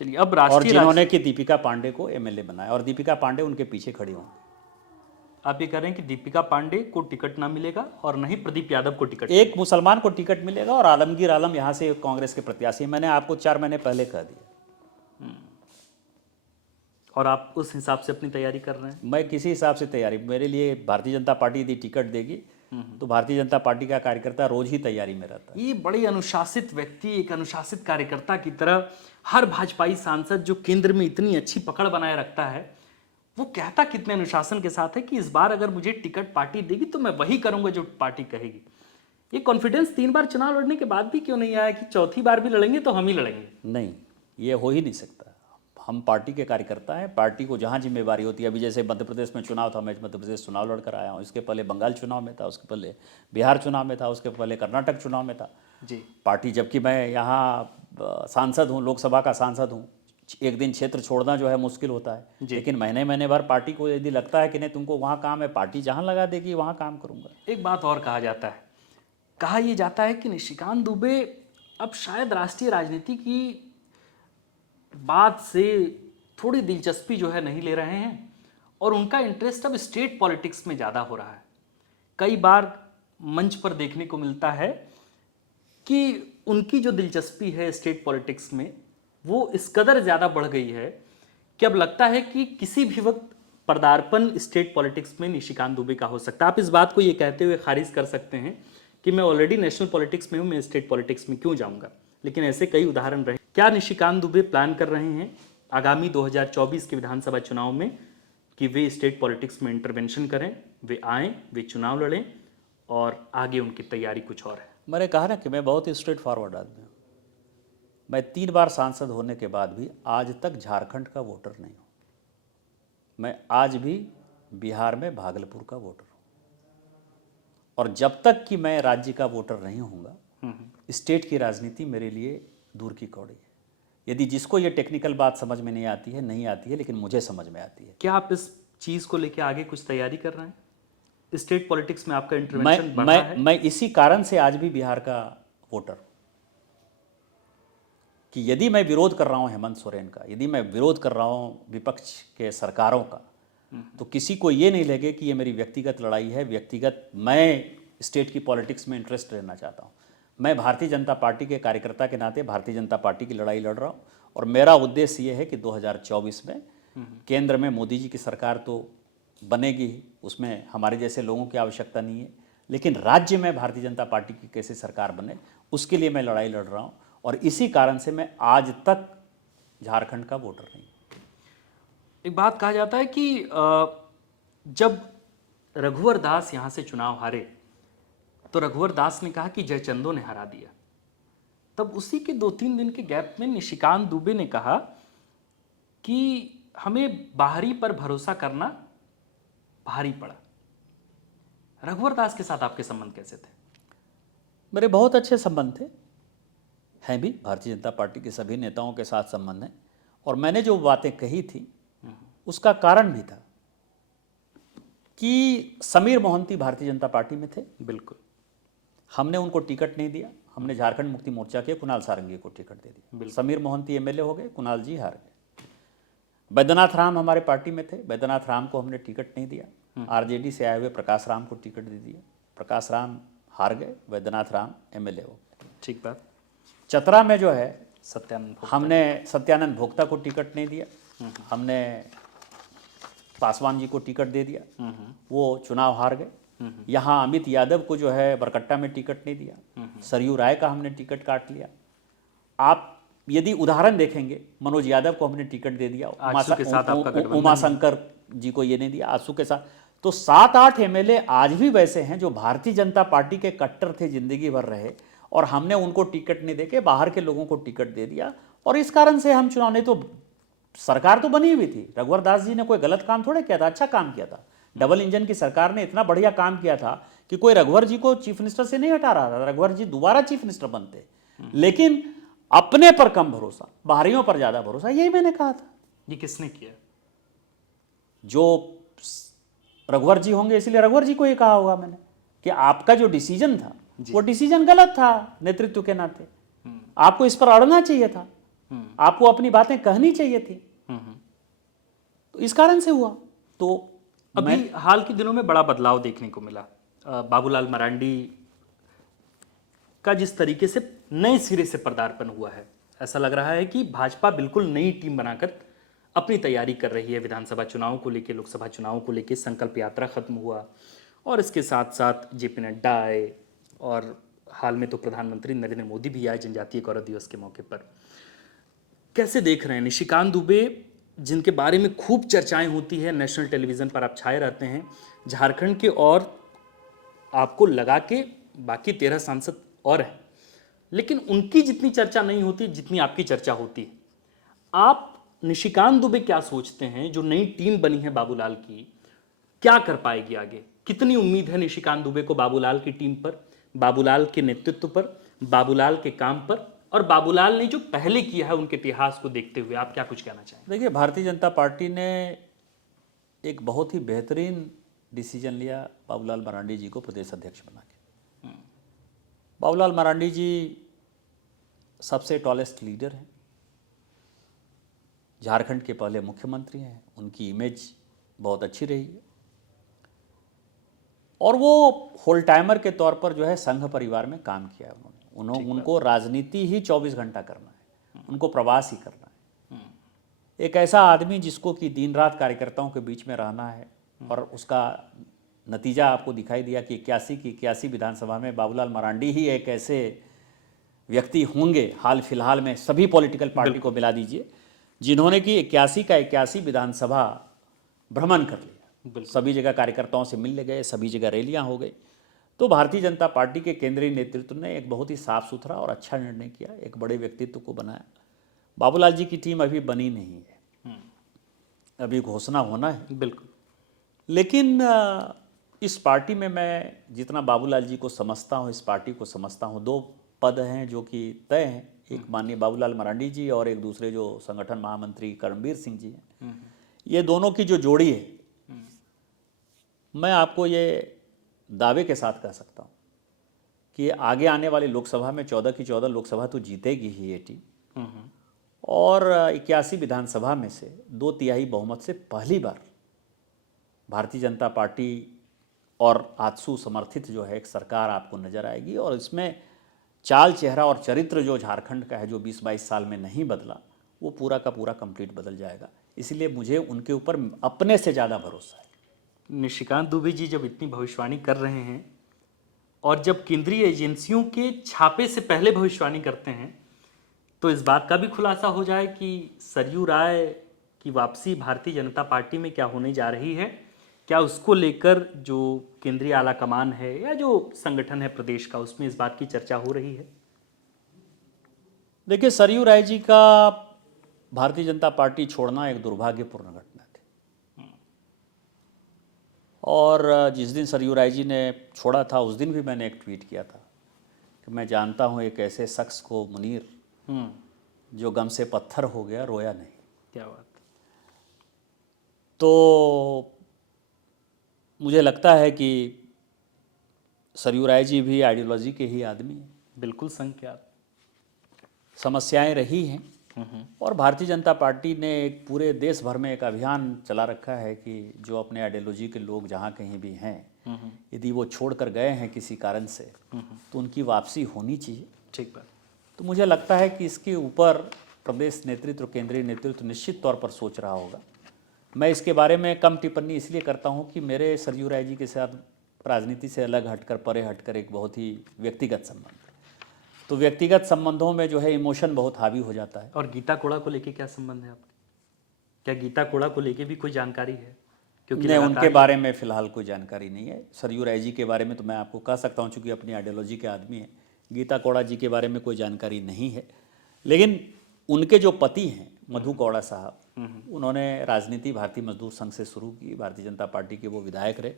चलिए अब और राष्ट्रीय जिन्होंने कि दीपिका पांडे को एमएलए बनाया, और दीपिका पांडे उनके पीछे खड़ी होंगी। आप ये कह रहे हैं कि दीपिका पांडे को टिकट ना मिलेगा और नहीं प्रदीप यादव को टिकट? एक मुसलमान को टिकट मिलेगा और आलमगीर आलम यहाँ से कांग्रेस के प्रत्याशी। मैंने आपको 4 महीने पहले कह दिया। और आप उस हिसाब से अपनी तैयारी कर रहे हैं? मैं किसी हिसाब से तैयारी, मेरे लिए भारतीय जनता पार्टी यदि टिकट देगी तो भारतीय जनता पार्टी का कार्यकर्ता रोज ही तैयारी में रहता है। ये बड़े अनुशासित व्यक्ति, एक अनुशासित कार्यकर्ता की तरह हर भाजपाई सांसद जो केंद्र में इतनी अच्छी पकड़ बनाए रखता है, वो कहता कितने अनुशासन के साथ है कि इस बार अगर मुझे टिकट पार्टी देगी तो मैं वही करूंगा जो पार्टी कहेगी। ये कॉन्फिडेंस 3 बार चुनाव लड़ने के बाद भी क्यों नहीं आया कि चौथी बार भी लड़ेंगे तो हम ही लड़ेंगे? नहीं, ये हो ही नहीं सकता। हम पार्टी के कार्यकर्ता हैं, पार्टी को जहाँ जिम्मेवारी होती है, अभी जैसे मध्य प्रदेश में चुनाव था, मैं मध्य प्रदेश चुनाव लड़कर आया हूँ, इसके पहले बंगाल चुनाव में था, उसके पहले बिहार चुनाव में था, उसके पहले कर्नाटक चुनाव में था जी। पार्टी, जबकि मैं यहाँ सांसद हूँ, लोकसभा का सांसद हूँ, एक दिन क्षेत्र छोड़ना जो है मुश्किल होता है, लेकिन महीने भर पार्टी को यदि लगता है कि नहीं तुमको वहाँ काम है, पार्टी जहाँ लगा देगी वहाँ काम करूँगा। एक बात और कहा जाता है, कहा यह जाता है कि निशिकांत दुबे अब शायद राष्ट्रीय राजनीति की बात से थोड़ी दिलचस्पी जो है नहीं ले रहे हैं और उनका इंटरेस्ट अब स्टेट पॉलिटिक्स में ज़्यादा हो रहा है। कई बार मंच पर देखने को मिलता है कि उनकी जो दिलचस्पी है स्टेट पॉलिटिक्स में वो इस कदर ज़्यादा बढ़ गई है कि अब लगता है कि किसी भी वक्त पदार्पण स्टेट पॉलिटिक्स में निशिकांत दुबे का हो सकता है। आप इस बात को ये कहते हुए खारिज कर सकते हैं कि मैं ऑलरेडी नेशनल पॉलिटिक्स में हूँ, मैं स्टेट पॉलिटिक्स में क्यों जाऊँगा, लेकिन ऐसे कई उदाहरण रहे। क्या निशिकांत दुबे प्लान कर रहे हैं आगामी 2024 के विधानसभा चुनाव में कि वे स्टेट पॉलिटिक्स में इंटरवेंशन करें, वे आएँ, वे चुनाव लड़ें और आगे उनकी तैयारी कुछ और है? मैंने कहा ना कि मैं बहुत ही स्ट्रेट फॉरवर्ड आदमी हूँ। मैं 3 बार सांसद होने के बाद भी आज तक झारखंड का वोटर नहीं हूँ। मैं आज भी बिहार में भागलपुर का वोटर हूँ, और जब तक कि मैं राज्य का वोटर नहीं होऊंगा, स्टेट की राजनीति मेरे लिए दूर की कौड़ी है। यदि जिसको ये टेक्निकल बात समझ में नहीं आती है, लेकिन मुझे समझ में आती है। क्या आप इस चीज़ को लेकर आगे कुछ तैयारी कर रहे हैं? स्टेट पॉलिटिक्स में आपका इंटरवेंशन बढ़ा है? मैं इसी कारण से आज भी बिहार का वोटर, कि यदि मैं विरोध कर रहा हूं हेमंत सोरेन का, यदि मैं विरोध कर रहा हूं विपक्ष के सरकारों का, तो किसी को ये नहीं लगे कि ये मेरी व्यक्तिगत लड़ाई है, व्यक्तिगत मैं स्टेट की पॉलिटिक्स में इंटरेस्ट लेना चाहता हूं। मैं भारतीय जनता पार्टी के कार्यकर्ता के नाते भारतीय जनता पार्टी की लड़ाई लड़ रहा हूं, और मेरा उद्देश्य ये है कि 2024 में केंद्र में मोदी जी की सरकार तो बनेगी ही, उसमें हमारे जैसे लोगों की आवश्यकता नहीं है, लेकिन राज्य में भारतीय जनता पार्टी की कैसे सरकार बने उसके लिए मैं लड़ाई लड़ रहा हूँ। और इसी कारण से मैं आज तक झारखंड का वोटर नहीं हूँ। एक बात कहा जाता है कि जब रघुवर दास यहाँ से चुनाव हारे तो रघुवर दास ने कहा कि जयचंदो ने हरा दिया। तब उसी के 2-3 दिन के गैप में निशिकांत दुबे ने कहा कि हमें बाहरी पर भरोसा करना भारी पड़ा। रघुवर दास के साथ आपके संबंध कैसे थे? मेरे बहुत अच्छे संबंध थे, हैं भी। भारतीय जनता पार्टी के सभी नेताओं के साथ संबंध हैं। और मैंने जो बातें कही थी उसका कारण भी था कि समीर मोहंती भारतीय जनता पार्टी में थे, बिल्कुल। हमने उनको टिकट नहीं दिया। हमने झारखंड मुक्ति मोर्चा के कुणाल सारंगी को टिकट दे दिया। समीर मोहंती एमएलए हो गए, कुणाल जी हार गए। बैद्यनाथ राम हमारे पार्टी में थे, बैद्यनाथ राम को हमने टिकट नहीं दिया। आरजेडी से आए हुए प्रकाश राम को टिकट दे दिया, प्रकाश राम हार गए, बैद्यनाथ राम एमएलए हो गए। ठीक बात। चतरा में जो है सत्यानंद हमने सत्यानंद भोक्ता को टिकट नहीं दिया, हमने पासवान जी को टिकट दे दिया, वो चुनाव हार गए। यहाँ अमित यादव को जो है बरकट्टा में टिकट नहीं दिया, सरयू राय का हमने टिकट काट लिया। आप यदि उदाहरण देखेंगे, मनोज यादव को हमने टिकट दे दिया, उमा शंकर जी को ये नहीं दिया, आंसू के साथ। तो 7-8 एमएलए आज भी वैसे हैं जो भारतीय जनता पार्टी के कट्टर थे, जिंदगी भर रहे, और हमने उनको टिकट नहीं देके बाहर के लोगों को टिकट दे दिया। और इस कारण से हम चुनाव, नहीं तो सरकार तो बनी हुई थी। रघुवर दास जी ने कोई गलत काम थोड़े किया था, अच्छा काम किया था। डबल इंजन की सरकार ने इतना बढ़िया काम किया था कि कोई रघुवर जी को चीफ मिनिस्टर से नहीं हटा रहा था, रघुवर जी दोबारा चीफ मिनिस्टर बनते। लेकिन अपने पर कम भरोसा, बाहरियों पर ज्यादा भरोसा, यही मैंने कहा था। ये किसने किया? जो रघुवर जी होंगे, इसलिए रघुवर जी को ये कहा होगा मैंने कि आपका जो डिसीजन था वो डिसीजन गलत था नेतृत्व के नाते। आपको इस पर अड़ना चाहिए था, आपको अपनी बातें कहनी चाहिए थी, तो इस कारण से हुआ। तो अभी हाल के दिनों में बड़ा बदलाव देखने को मिला। बाबूलाल मरांडी का जिस तरीके से नए सिरे से पदार्पण हुआ है, ऐसा लग रहा है कि भाजपा बिल्कुल नई टीम बनाकर अपनी तैयारी कर रही है। विधानसभा चुनाव को लेकर, लोकसभा चुनाव को लेकर संकल्प यात्रा खत्म हुआ और इसके साथ साथ जेपी नड्डा आए और हाल में तो प्रधानमंत्री नरेंद्र मोदी भी आए जनजातीय गौरव दिवस के मौके पर। कैसे देख रहे हैं निशिकांत दुबे, जिनके बारे में खूब चर्चाएं होती है, नेशनल टेलीविजन पर आप छाए रहते हैं, झारखंड के, और आपको लगा के बाकी 13 सांसद और हैं, लेकिन उनकी जितनी चर्चा नहीं होती जितनी आपकी चर्चा होती है। आप निशिकांत दुबे क्या सोचते हैं, जो नई टीम बनी है बाबूलाल की, क्या कर पाएगी आगे? कितनी उम्मीद है निशिकांत दुबे को बाबूलाल की टीम पर, बाबूलाल के नेतृत्व पर, बाबूलाल के काम पर, और बाबूलाल ने जो पहले किया है उनके इतिहास को देखते हुए आप क्या कुछ कहना चाहेंगे? देखिए, भारतीय जनता पार्टी ने एक बहुत ही बेहतरीन डिसीजन लिया बाबूलाल मरांडी जी को प्रदेश अध्यक्ष बना के। बाबूलाल मरांडी जी सबसे टॉलेस्ट लीडर हैं, झारखंड के पहले मुख्यमंत्री हैं, उनकी इमेज बहुत अच्छी रही है, और वो होल टाइमर के तौर पर जो है संघ परिवार में काम किया है उन्होंने। उनको राजनीति ही 24 घंटा करना है, उनको प्रवास ही करना है। एक ऐसा आदमी जिसको कि दिन रात कार्यकर्ताओं के बीच में रहना है, और उसका नतीजा आपको दिखाई दिया कि 81 विधानसभा में बाबूलाल मरांडी ही एक ऐसे व्यक्ति होंगे हाल फिलहाल में, सभी पॉलिटिकल पार्टी को मिला दीजिए, जिन्होंने कि 81 विधानसभा भ्रमण कर लिया, सभी जगह कार्यकर्ताओं से मिलने गए, सभी जगह रैलियां हो गई। तो भारतीय जनता पार्टी के केंद्रीय नेतृत्व ने एक बहुत ही साफ सुथरा और अच्छा निर्णय किया, एक बड़े व्यक्तित्व को बनाया। बाबूलाल जी की टीम अभी बनी नहीं है, अभी घोषणा होना है। बिल्कुल। लेकिन इस पार्टी में मैं जितना बाबूलाल जी को समझता हूँ, इस पार्टी को समझता हूँ, 2 पद हैं जो कि तय हैं, एक माननीय बाबूलाल मरांडी जी और एक दूसरे जो संगठन महामंत्री कर्मवीर सिंह जी हैं। ये दोनों की जो जोड़ी है, मैं आपको ये दावे के साथ कह सकता हूँ कि आगे आने वाली लोकसभा में 14 की 14 लोकसभा तो जीतेगी ही ये टीम, और 81 विधानसभा में से 2/3 बहुमत से पहली बार भारतीय जनता पार्टी और आजसू समर्थित जो है एक सरकार आपको नजर आएगी। और इसमें चाल चेहरा और चरित्र जो झारखंड का है, जो 20-22 साल में नहीं बदला, वो पूरा का पूरा कंप्लीट बदल जाएगा। इसलिए मुझे उनके ऊपर अपने से ज़्यादा भरोसा है। निशिकांत दुबे जी जब इतनी भविष्यवाणी कर रहे हैं और जब केंद्रीय एजेंसियों के छापे से पहले भविष्यवाणी करते हैं, तो इस बात का भी खुलासा हो जाए कि सरयू राय की वापसी भारतीय जनता पार्टी में क्या होने जा रही है। क्या उसको लेकर जो केंद्रीय आला कमान है या जो संगठन है प्रदेश का, उसमें इस बात की चर्चा हो रही है? देखिए, सरयू राय जी का भारतीय जनता पार्टी छोड़ना एक दुर्भाग्यपूर्ण घटना थी। और जिस दिन सरयू राय जी ने छोड़ा था उस दिन भी मैंने एक ट्वीट किया था कि मैं जानता हूं एक ऐसे शख्स को, मुनीर, जो गम से पत्थर हो गया, रोया नहीं। क्या बात। तो मुझे लगता है कि सरयू राय जी भी आइडियोलॉजी के ही आदमी हैं। बिल्कुल संख्यात समस्याएं रही हैं और भारतीय जनता पार्टी ने एक पूरे देश भर में एक अभियान चला रखा है कि जो अपने आइडियोलॉजी के लोग जहाँ कहीं भी हैं, यदि वो छोड़ कर गए हैं किसी कारण से, तो उनकी वापसी होनी चाहिए। ठीक बात। तो मुझे लगता है कि इसके ऊपर प्रदेश नेतृत्व, केंद्रीय नेतृत्व निश्चित तौर पर सोच रहा होगा। मैं इसके बारे में कम टिप्पणी इसलिए करता हूँ कि मेरे सरयू राय जी के साथ राजनीति से अलग हटकर, परे हटकर एक बहुत ही व्यक्तिगत संबंध, तो व्यक्तिगत संबंधों में जो है इमोशन बहुत हावी हो जाता है। और गीता कोड़ा को लेके क्या संबंध है आपके? क्या गीता कोड़ा को लेके भी कोई जानकारी है? क्योंकि नहीं, उनके बारे में फ़िलहाल कोई जानकारी नहीं है। सरयू राय जी के बारे में तो मैं आपको कह सकता हूँ, चूँकि अपनी आइडियोलॉजी के आदमी हैं। गीता कोड़ा जी के बारे में कोई जानकारी नहीं है। लेकिन उनके जो पति हैं मधु कोड़ा साहब, उन्होंने राजनीति भारतीय मजदूर संघ से शुरू की। भारतीय जनता पार्टी के वो विधायक रहे।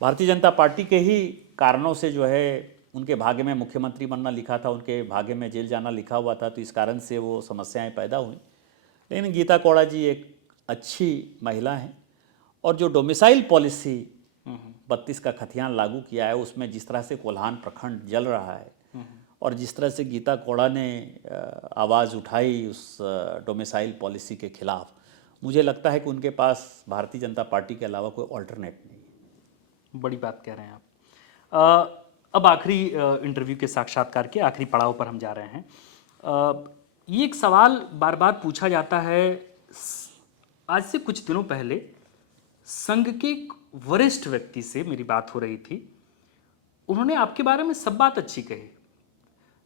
भारतीय जनता पार्टी के ही कारणों से जो है उनके भाग्य में मुख्यमंत्री बनना लिखा था, उनके भाग्य में जेल जाना लिखा हुआ था, तो इस कारण से वो समस्याएं पैदा हुई। लेकिन गीता कोड़ा जी एक अच्छी महिला हैं और जो डोमिसाइल पॉलिसी 32 का खतियान लागू किया है, उसमें जिस तरह से कोल्हान प्रखंड जल रहा है और जिस तरह से गीता कोड़ा ने आवाज़ उठाई उस डोमिसाइल पॉलिसी के खिलाफ, मुझे लगता है कि उनके पास भारतीय जनता पार्टी के अलावा कोई ऑल्टरनेट नहीं है। बड़ी बात कह रहे हैं आप। अब आखिरी इंटरव्यू के साक्षात्कार के आखिरी पड़ाव पर हम जा रहे हैं। ये एक सवाल बार बार पूछा जाता है। आज से कुछ दिनों पहले संघ के एक वरिष्ठ व्यक्ति से मेरी बात हो रही थी। उन्होंने आपके बारे में सब बात अच्छी कही,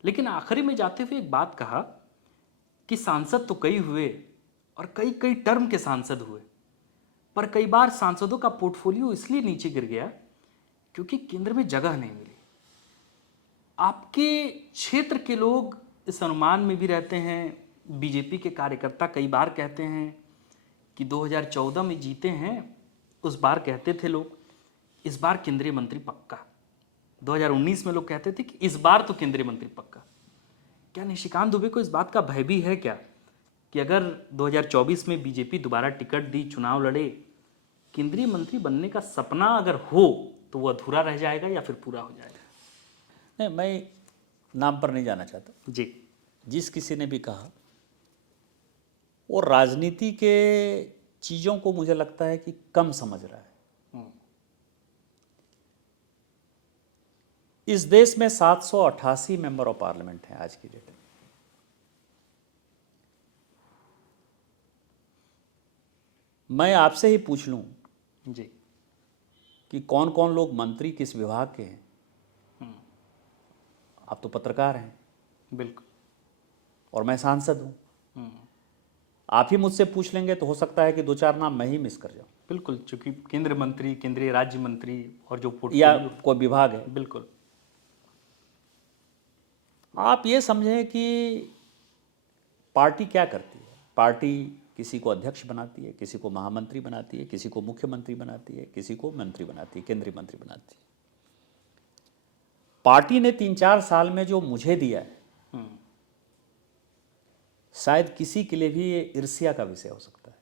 लेकिन आखिरी में जाते हुए एक बात कहा कि सांसद तो कई हुए और कई कई टर्म के सांसद हुए, पर कई बार सांसदों का पोर्टफोलियो इसलिए नीचे गिर गया क्योंकि केंद्र में जगह नहीं मिली। आपके क्षेत्र के लोग इस अनुमान में भी रहते हैं, बीजेपी के कार्यकर्ता कई बार कहते हैं कि 2014 में जीते हैं, उस बार कहते थे लोग इस बार केंद्रीय मंत्री पक्का। 2019 में लोग कहते थे कि इस बार तो केंद्रीय मंत्री पक्का। क्या निशिकांत दुबे को इस बात का भय भी है क्या कि अगर 2024 में बीजेपी दोबारा टिकट दी, चुनाव लड़े, केंद्रीय मंत्री बनने का सपना अगर हो तो वो अधूरा रह जाएगा या फिर पूरा हो जाएगा? नहीं, मैं नाम पर नहीं जाना चाहता जी। जिस किसी ने भी कहा, वो राजनीति के चीज़ों को मुझे लगता है कि कम समझ रहा है। इस देश में 788 मेंबर ऑफ पार्लियामेंट हैं आज की डेट में। मैं आपसे ही पूछ लूं जी कि कौन कौन लोग मंत्री किस विभाग के हैं। आप तो पत्रकार हैं। बिल्कुल। और मैं सांसद हूं। आप ही मुझसे पूछ लेंगे तो हो सकता है कि 2-4 नाम मैं ही मिस कर जाऊं। बिल्कुल, चूंकि केंद्र मंत्री, केंद्रीय राज्य मंत्री और जो या पोर्टफोलियो, कोई विभाग है। बिल्कुल। आप ये समझें कि पार्टी क्या करती है। पार्टी किसी को अध्यक्ष बनाती है, किसी को महामंत्री बनाती है, किसी को मुख्यमंत्री बनाती है, किसी को मंत्री बनाती है, केंद्रीय मंत्री बनाती है। पार्टी ने 3-4 साल में जो मुझे दिया है, शायद किसी के लिए भी ये ईर्ष्या का विषय हो सकता है।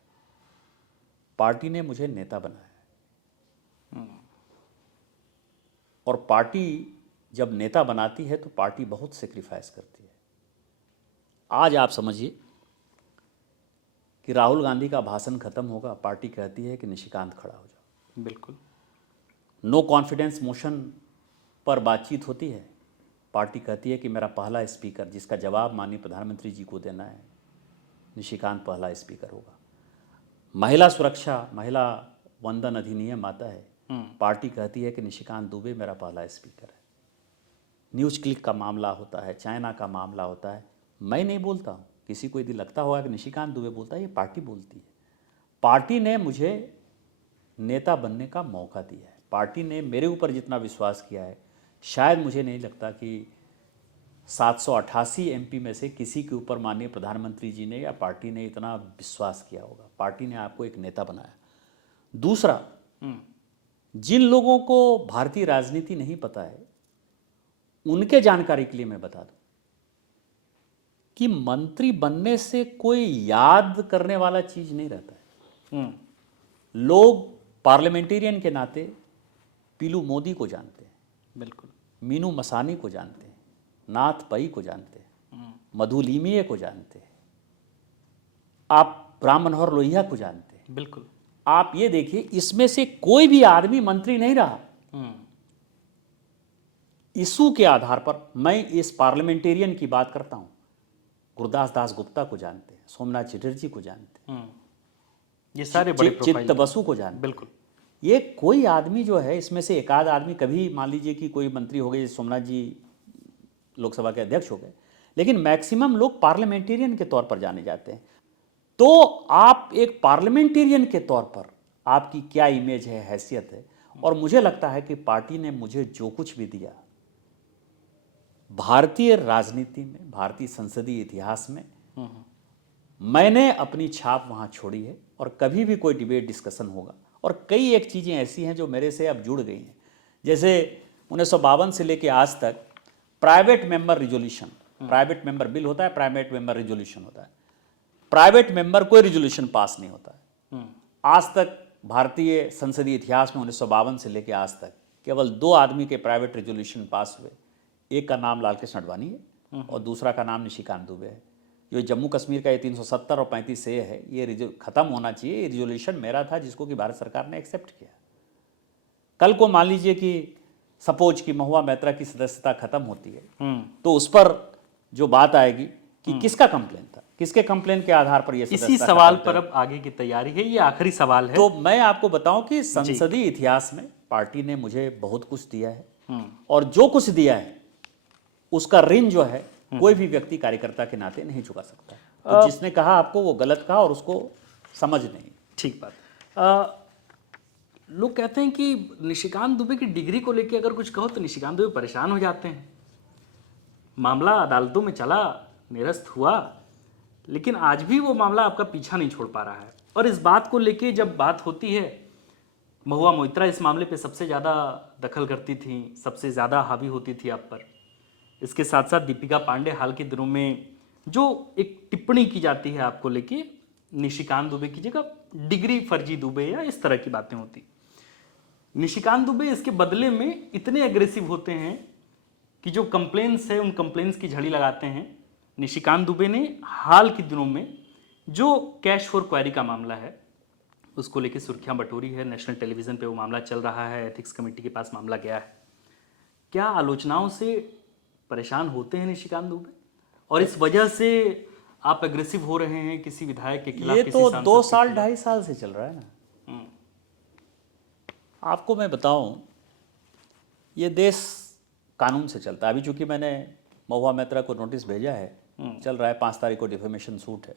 पार्टी ने मुझे नेता बनाया है और पार्टी जब नेता बनाती है तो पार्टी बहुत सेक्रीफाइस करती है। आज आप समझिए कि राहुल गांधी का भाषण खत्म होगा, पार्टी कहती है कि निशिकांत खड़ा हो जाओ। बिल्कुल। नो कॉन्फिडेंस मोशन पर बातचीत होती है, पार्टी कहती है कि मेरा पहला स्पीकर जिसका जवाब माननीय प्रधानमंत्री जी को देना है, निशिकांत पहला स्पीकर होगा। महिला सुरक्षा, महिला वंदन अधिनियम आता है, पार्टी कहती है कि निशिकांत दुबे मेरा पहला स्पीकर है। न्यूज़ क्लिक का मामला होता है, चाइना का मामला होता है, मैं नहीं बोलता हूँ। किसी को यदि लगता होगा कि निशिकांत दुबे बोलता है, ये पार्टी बोलती है। पार्टी ने मुझे नेता बनने का मौका दिया है, पार्टी ने मेरे ऊपर जितना विश्वास किया है, शायद मुझे नहीं लगता कि 788 एमपी में से किसी के ऊपर माननीय प्रधानमंत्री जी ने या पार्टी ने इतना विश्वास किया होगा। पार्टी ने आपको एक नेता बनाया। दूसरा, जिन लोगों को भारतीय राजनीति नहीं पता है, उनके जानकारी के लिए मैं बता दूं कि मंत्री बनने से कोई याद करने वाला चीज नहीं रहता है। लोग पार्लियामेंटेरियन के नाते पीलू मोदी को जानते हैं, बिल्कुल, मीनू मसानी को जानते हैं, नाथ पई को जानते हैं, मधु लीमिये को जानते हैं, आप राम मनोहर लोहिया को जानते हैं। बिल्कुल, आप ये देखिए, इसमें से कोई भी आदमी मंत्री नहीं रहा। इशू के आधार पर मैं इस पार्लियामेंटेरियन की बात करता हूं। गुरदास दास गुप्ता को जानते हैं, सोमनाथ चटर्जी को जानते हैं, ये सारे बड़े प्रोफाइल, चित्त बसु को जानते हैं। बिल्कुल, ये कोई आदमी जो है, इसमें से एक आध आदमी कभी मान लीजिए कि कोई मंत्री हो गए, जैसे सोमनाथ जी लोकसभा के अध्यक्ष हो गए, लेकिन मैक्सिमम लोग पार्लियामेंटेरियन के तौर पर जाने जाते हैं। तो आप एक पार्लियामेंटेरियन के तौर पर आपकी क्या इमेज है, हैसियत है। और मुझे लगता है कि पार्टी ने मुझे जो कुछ भी दिया, भारतीय राजनीति में, भारतीय संसदीय इतिहास में, मैंने अपनी छाप वहां छोड़ी है। और कभी भी कोई डिबेट डिस्कशन होगा, और कई एक चीज़ें ऐसी हैं जो मेरे से अब जुड़ गई हैं। जैसे 1952 से लेके आज तक private member resolution, private member bill होता है, प्राइवेट मेंबर रिजोल्यूशन होता है, प्राइवेट मेंबर कोई रिजोल्यूशन पास नहीं होता है। आज तक भारतीय संसदीय इतिहास में 1952 से लेके आज तक केवल 2 आदमी के प्राइवेट रिजोल्यूशन पास हुए। एक का नाम लालकृष्ण अडवाणी है और दूसरा का नाम निशिकांत दुबे है। जो जम्मू कश्मीर का ये 370 और 35 से है, ये खत्म होना चाहिए। ये रिजोल्यूशन मेरा था, जिसको कि भारत सरकार ने एक्सेप्ट किया। कल को मान लीजिए कि सपोज कि महुआ मैत्रा की सदस्यता खत्म होती है, तो उस पर जो बात आएगी कि किसका कंप्लेन था, किसके कंप्लेन के आधार पर यह इसी सवाल पर अब आगे की तैयारी है। ये आखिरी सवाल है। तो मैं आपको बताऊं कि संसदीय इतिहास में पार्टी ने मुझे बहुत कुछ दिया है, और जो कुछ दिया है उसका ऋण जो है कोई भी व्यक्ति कार्यकर्ता के नाते नहीं चुका सकता। तो जिसने कहा आपको, वो गलत कहा और उसको समझ नहीं। ठीक बात। लोग कहते हैं कि निशिकांत दुबे की डिग्री को लेकर अगर कुछ कहो तो निशिकांत दुबे परेशान हो जाते हैं। मामला अदालतों में चला, निरस्त हुआ, लेकिन आज भी वो मामला आपका पीछा नहीं छोड़ पा रहा है। और इस बात को लेके जब बात होती है, महुआ मोइत्रा इस मामले पे सबसे ज़्यादा दखल करती थी, सबसे ज़्यादा हावी होती थी आप पर। इसके साथ साथ दीपिका पांडे हाल के दिनों में जो एक टिप्पणी की जाती है आपको लेके, निशिकांत दुबे की जगह डिग्री फर्जी दुबे या इस तरह की बातें होती। निशिकांत दुबे इसके बदले में इतने एग्रेसिव होते हैं कि जो कंप्लेंट्स है उन कंप्लेंट्स की झड़ी लगाते हैं। निशिकांत दुबे ने हाल के दिनों में जो कैश फॉर क्वेरी का मामला है उसको लेकर सुर्खियां बटोरी है। नेशनल टेलीविजन पे वो मामला चल रहा है, एथिक्स कमेटी के पास मामला गया है। क्या आलोचनाओं से परेशान होते हैं निशिकांत दुबे, और इस वजह से आप एग्रेसिव हो रहे हैं किसी विधायक के खिलाफ? ये तो 2 साल 2.5 साल से चल रहा है ना। आपको मैं बताऊं, ये देश कानून से चलता है। अभी चूंकि मैंने महुआ मैत्रा को नोटिस भेजा है, चल रहा है 5 तारीख को डिफेमेशन सूट है।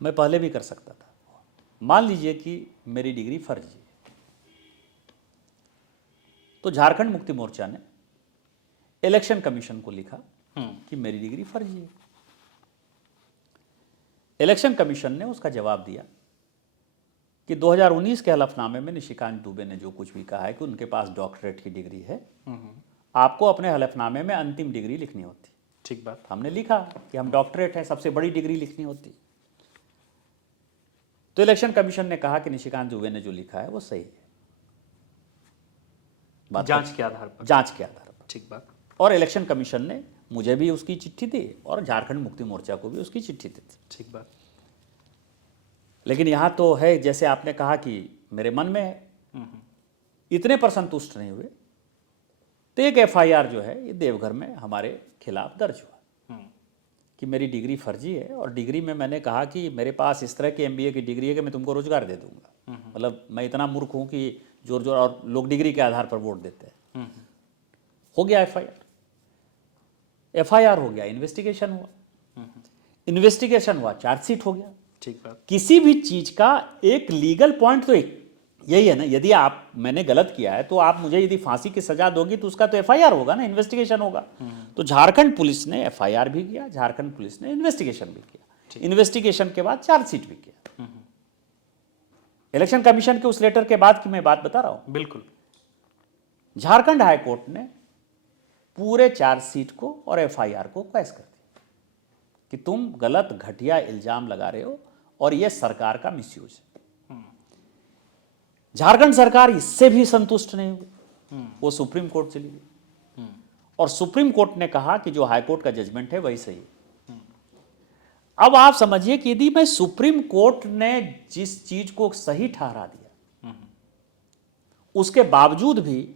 मैं पहले भी कर सकता था। मान लीजिए कि मेरी डिग्री फर्जी है, तो झारखंड मुक्ति मोर्चा ने इलेक्शन कमीशन को लिखा कि मेरी डिग्री फर्जी है। इलेक्शन कमीशन ने उसका जवाब दिया कि 2019 के हलफनामे में निशिकांत दुबे ने जो कुछ भी कहा है कि उनके पास डॉक्टरेट की डिग्री है, आपको अपने हलफनामे में अंतिम डिग्री लिखनी होती। ठीक बात। हमने लिखा कि हम डॉक्टरेट है, सबसे बड़ी डिग्री लिखनी होती। तो इलेक्शन कमीशन ने कहा कि निशिकांत दुबे ने जो लिखा है वो सही है, जांच के आधार पर। जांच के आधार पर। ठीक बात। और इलेक्शन कमीशन ने मुझे भी उसकी चिट्ठी दी और झारखंड मुक्ति मोर्चा को भी उसकी चिट्ठी दी थी। ठीक बात। लेकिन यहाँ तो है, जैसे आपने कहा कि मेरे मन में है, इतने पर संतुष्ट नहीं हुए तो एक FIR जो है ये देवघर में हमारे खिलाफ दर्ज हुआ। कि मेरी डिग्री फर्जी है, और डिग्री में मैंने कहा कि मेरे पास इस तरह की एमबीए की डिग्री है कि मैं तुमको रोजगार दे दूंगा। मतलब मैं इतना मूर्ख हूँ कि जोर जोर, और लोग डिग्री के आधार पर वोट देते हैं। हो गया एफआईआर हो गया, इन्वेस्टिगेशन हुआ, चार्जशीट हो गया। ठीक बात। किसी भी चीज का एक लीगल पॉइंट तो एक यही है ना, यदि मैंने गलत किया है तो आप मुझे यदि फांसी की सजा दोगी तो उसका तो एफआईआर होगा ना, इन्वेस्टिगेशन होगा। तो झारखंड पुलिस ने एफआईआर भी किया, झारखंड पुलिस ने इन्वेस्टिगेशन भी किया, इन्वेस्टिगेशन के बाद चार्जशीट भी किया। इलेक्शन कमीशन के उस लेटर के बाद की मैं बात बता रहा हूं। बिल्कुल। झारखंड हाई कोर्ट ने पूरे चार्जशीट को और एफआईआर को कैश कर दिया कि तुम गलत घटिया इल्जाम लगा रहे हो और यह सरकार का मिसयूज है। झारखंड सरकार इससे भी संतुष्ट नहीं हुई, वो सुप्रीम कोर्ट चली गई, और सुप्रीम कोर्ट ने कहा कि जो हाई कोर्ट का जजमेंट है वही सही है। अब आप समझिए कि यदि मैं सुप्रीम कोर्ट ने जिस चीज को सही ठहरा दिया, उसके बावजूद भी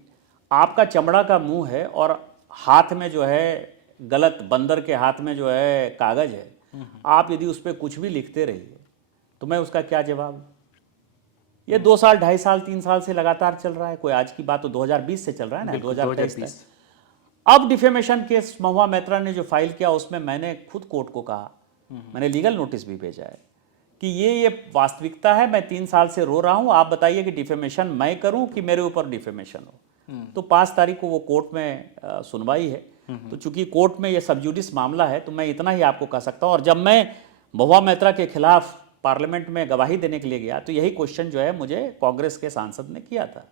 आपका चमड़ा का मुंह है और हाथ में जो है गलत, बंदर के हाथ में जो है कागज है, आप यदि उस पर कुछ भी लिखते रहिए तो मैं उसका क्या जवाब। ये 2 साल, 2.5 साल, 3 साल से लगातार चल रहा है। कोई आज की बात तो 2020 से चल रहा है ना, 2023 तक। अब डिफेमेशन केस महुआ मैत्रा ने जो फाइल किया उसमें मैंने खुद कोर्ट को कहा, मैंने लीगल नोटिस भी भेजा है कि ये वास्तविकता है, मैं 3 साल से रो रहा हूं, आप बताइए कि डिफेमेशन मैं करूं कि मेरे ऊपर डिफेमेशन हो। तो 5 तारीख को वो कोर्ट में सुनवाई है। तो चूंकि कोर्ट में ये सबजुडिस मामला है तो मैं इतना ही आपको कह सकता हूं। और जब मैं महुआ मैत्रा के खिलाफ पार्लियामेंट में गवाही देने के लिए गया तो यही क्वेश्चन जो है मुझे कांग्रेस के सांसद ने किया था,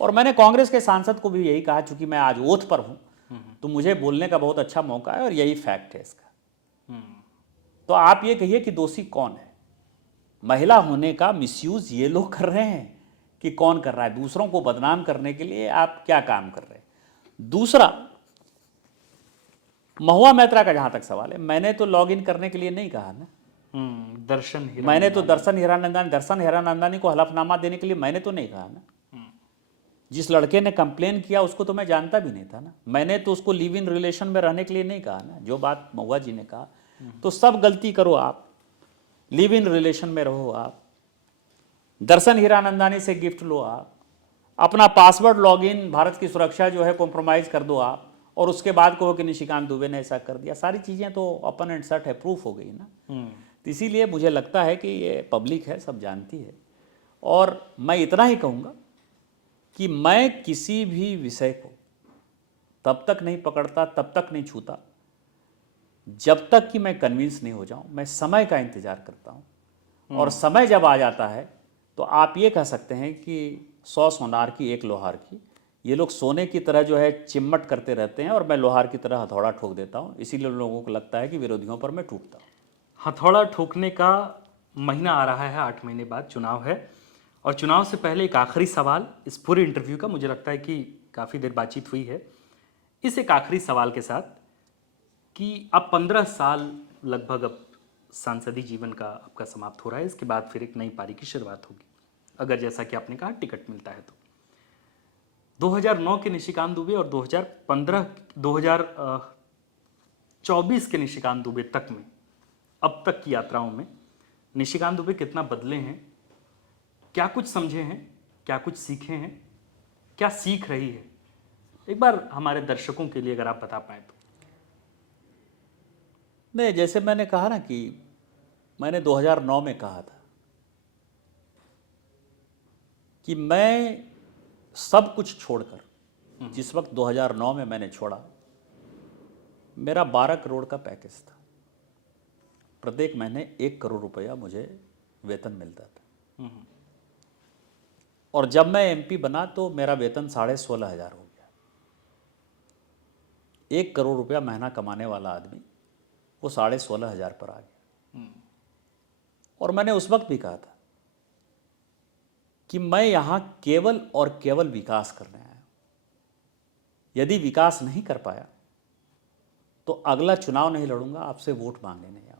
और मैंने कांग्रेस के सांसद को भी यही कहा, चूंकि मैं आज ओथ पर हूं तो मुझे बोलने का बहुत अच्छा मौका है और यही फैक्ट है इसका। तो आप ये कहिए कि दोषी कौन है। महिला होने का मिसयूज ये लोग कर रहे हैं कि कौन कर रहा है? दूसरों को बदनाम करने के लिए आप क्या काम कर रहे हैं? दूसरा, महुआ मैत्रा का जहां तक सवाल है, मैंने तो लॉग इन करने के लिए नहीं कहा ना। मैंने तो दर्शन हीरानंदानी को हलफनामा देने के लिए मैंने तो नहीं कहा ना। जिस लड़के ने कंप्लेन किया उसको तो मैं जानता भी नहीं था ना। मैंने तो उसको लिव इन रिलेशन में रहने के लिए नहीं कहा ना, जो बात महुआ जी ने कहा। तो सब गलती करो आप, लिव इन रिलेशन में रहो आप, दर्शन हीरानंदानी से गिफ्ट लो आप, अपना पासवर्ड लॉगिन, भारत की सुरक्षा जो है कॉम्प्रोमाइज कर दो आप, और उसके बाद कहो कि निशिकांत दुबे ने ऐसा कर दिया। सारी चीजें तो ओपन एंड शट है, प्रूफ हो गई ना। तो इसीलिए मुझे लगता है कि ये पब्लिक है, सब जानती है। और मैं इतना ही कहूँगा कि मैं किसी भी विषय को तब तक नहीं पकड़ता, तब तक नहीं छूता जब तक कि मैं कन्विंस नहीं हो जाऊं। मैं समय का इंतजार करता हूं, और समय जब आ जाता है तो आप ये कह सकते हैं कि 100 सोनार की 1 लोहार की। ये लोग सोने की तरह जो है चिम्मट करते रहते हैं और मैं लोहार की तरह हथौड़ा ठोक देता हूं। इसीलिए लोगों को लगता है कि विरोधियों पर मैं टूटता हूं। हथौड़ा ठोकने का महीना आ रहा है, 8 महीने बाद चुनाव है, और चुनाव से पहले एक आखिरी सवाल इस पूरे इंटरव्यू का, मुझे लगता है कि काफ़ी देर बातचीत हुई है, इस एक आखिरी सवाल के साथ कि अब 15 साल लगभग अब सांसदीय जीवन का आपका समाप्त हो रहा है, इसके बाद फिर एक नई पारी की शुरुआत होगी, अगर जैसा कि आपने कहा टिकट मिलता है तो। 2009 के निशिकांत दुबे और 2024 के निशिकांत दुबे तक में, अब तक की यात्राओं में निशिकांत दुबे कितना बदले हैं, क्या कुछ समझे हैं, क्या कुछ सीखे हैं, क्या सीख रही है, एक बार हमारे दर्शकों के लिए अगर आप बता पाए तो। नहीं, जैसे मैंने कहा ना कि मैंने 2009 में कहा था कि मैं सब कुछ छोड़कर, जिस वक्त 2009 में मैंने छोड़ा, मेरा 12 करोड़ का पैकेज था, प्रत्येक महीने 1 करोड़ रुपया मुझे वेतन मिलता था। और जब मैं एमपी बना तो मेरा वेतन 16,500 हो गया। 1 करोड़ रुपया महीना कमाने वाला आदमी वो 16,500 पर आ गया। और मैंने उस वक्त भी कहा था कि मैं यहां केवल और केवल विकास करने आया हूं। यदि विकास नहीं कर पाया तो अगला चुनाव नहीं लड़ूंगा, आपसे वोट मांगने नहीं आऊंगा।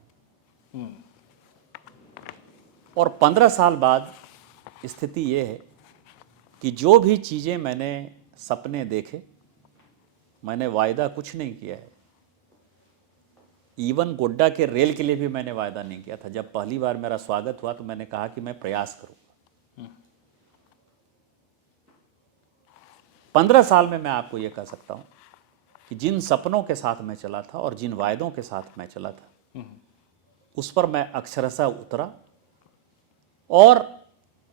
और 15 साल बाद स्थिति ये है कि जो भी चीज़ें मैंने सपने देखे, मैंने वायदा कुछ नहीं किया है, इवन गोड्डा के रेल के लिए भी मैंने वायदा नहीं किया था। जब पहली बार मेरा स्वागत हुआ तो मैंने कहा कि मैं प्रयास करूँगा। 15 साल में मैं आपको ये कह सकता हूँ कि जिन सपनों के साथ मैं चला था और जिन वायदों के साथ मैं चला था, उस पर मैं अक्षरशः उतरा। और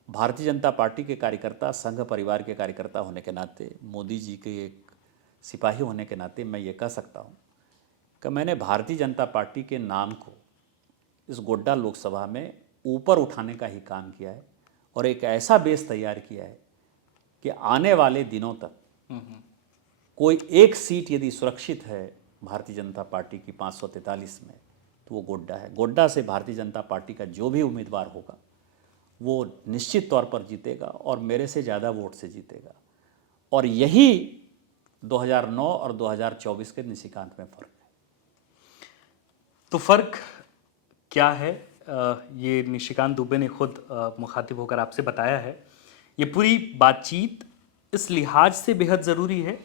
भारतीय जनता पार्टी के कार्यकर्ता, संघ परिवार के कार्यकर्ता होने के नाते, मोदी जी के एक सिपाही होने के नाते मैं ये कह सकता हूँ कि मैंने भारतीय जनता पार्टी के नाम को इस गोड्डा लोकसभा में ऊपर उठाने का ही काम किया है और एक ऐसा बेस तैयार किया है कि आने वाले दिनों तक कोई एक सीट यदि सुरक्षित है भारतीय जनता पार्टी की 543 में, तो वो गोड्डा है। गोड्डा से भारतीय जनता पार्टी का जो भी उम्मीदवार होगा वो निश्चित तौर पर जीतेगा और मेरे से ज़्यादा वोट से जीतेगा। और यही 2009 और 2024 के निशिकांत में फ़र्क है। तो फ़र्क क्या है, ये निशिकांत दुबे ने खुद मुखातिब होकर आपसे बताया है। ये पूरी बातचीत इस लिहाज से बेहद ज़रूरी है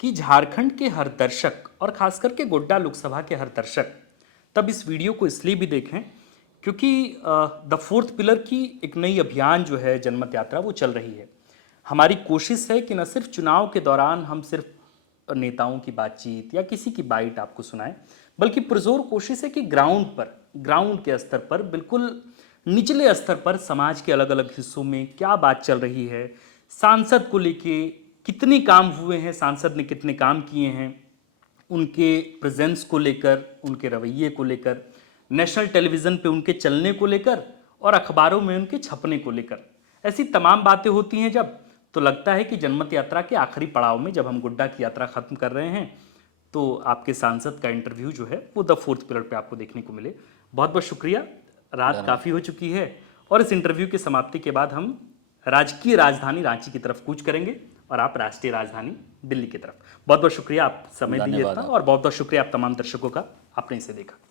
कि झारखंड के हर दर्शक और ख़ास करके गोड्डा लोकसभा के हर दर्शक तब इस वीडियो को इसलिए भी देखें क्योंकि द फोर्थ पिलर की एक नई अभियान जो है जनमत यात्रा वो चल रही है। हमारी कोशिश है कि न सिर्फ चुनाव के दौरान हम सिर्फ नेताओं की बातचीत या किसी की बाइट आपको सुनाएं, बल्कि पुरजोर कोशिश है कि ग्राउंड के स्तर पर, बिल्कुल निचले स्तर पर समाज के अलग अलग हिस्सों में क्या बात चल रही है, सांसद को लेके कितने काम हुए हैं, सांसद ने कितने काम किए हैं, उनके प्रेजेंस को लेकर, उनके रवैये को लेकर, नेशनल टेलीविज़न पे उनके चलने को लेकर और अखबारों में उनके छपने को लेकर, ऐसी तमाम बातें होती हैं जब, तो लगता है कि जनमत यात्रा के आखिरी पड़ाव में जब हम गोड्डा की यात्रा ख़त्म कर रहे हैं तो आपके सांसद का इंटरव्यू जो है वो द फोर्थ पिलर पे आपको देखने को मिले। बहुत बहुत शुक्रिया। रात काफ़ी हो चुकी है और इस इंटरव्यू की समाप्ति के बाद हम राजकीय राजधानी रांची की तरफ कूच करेंगे और आप राष्ट्रीय राजधानी दिल्ली की तरफ। बहुत बहुत शुक्रिया आप समय दिए इतना, और बहुत बहुत शुक्रिया आप तमाम दर्शकों का, आपने इसे देखा।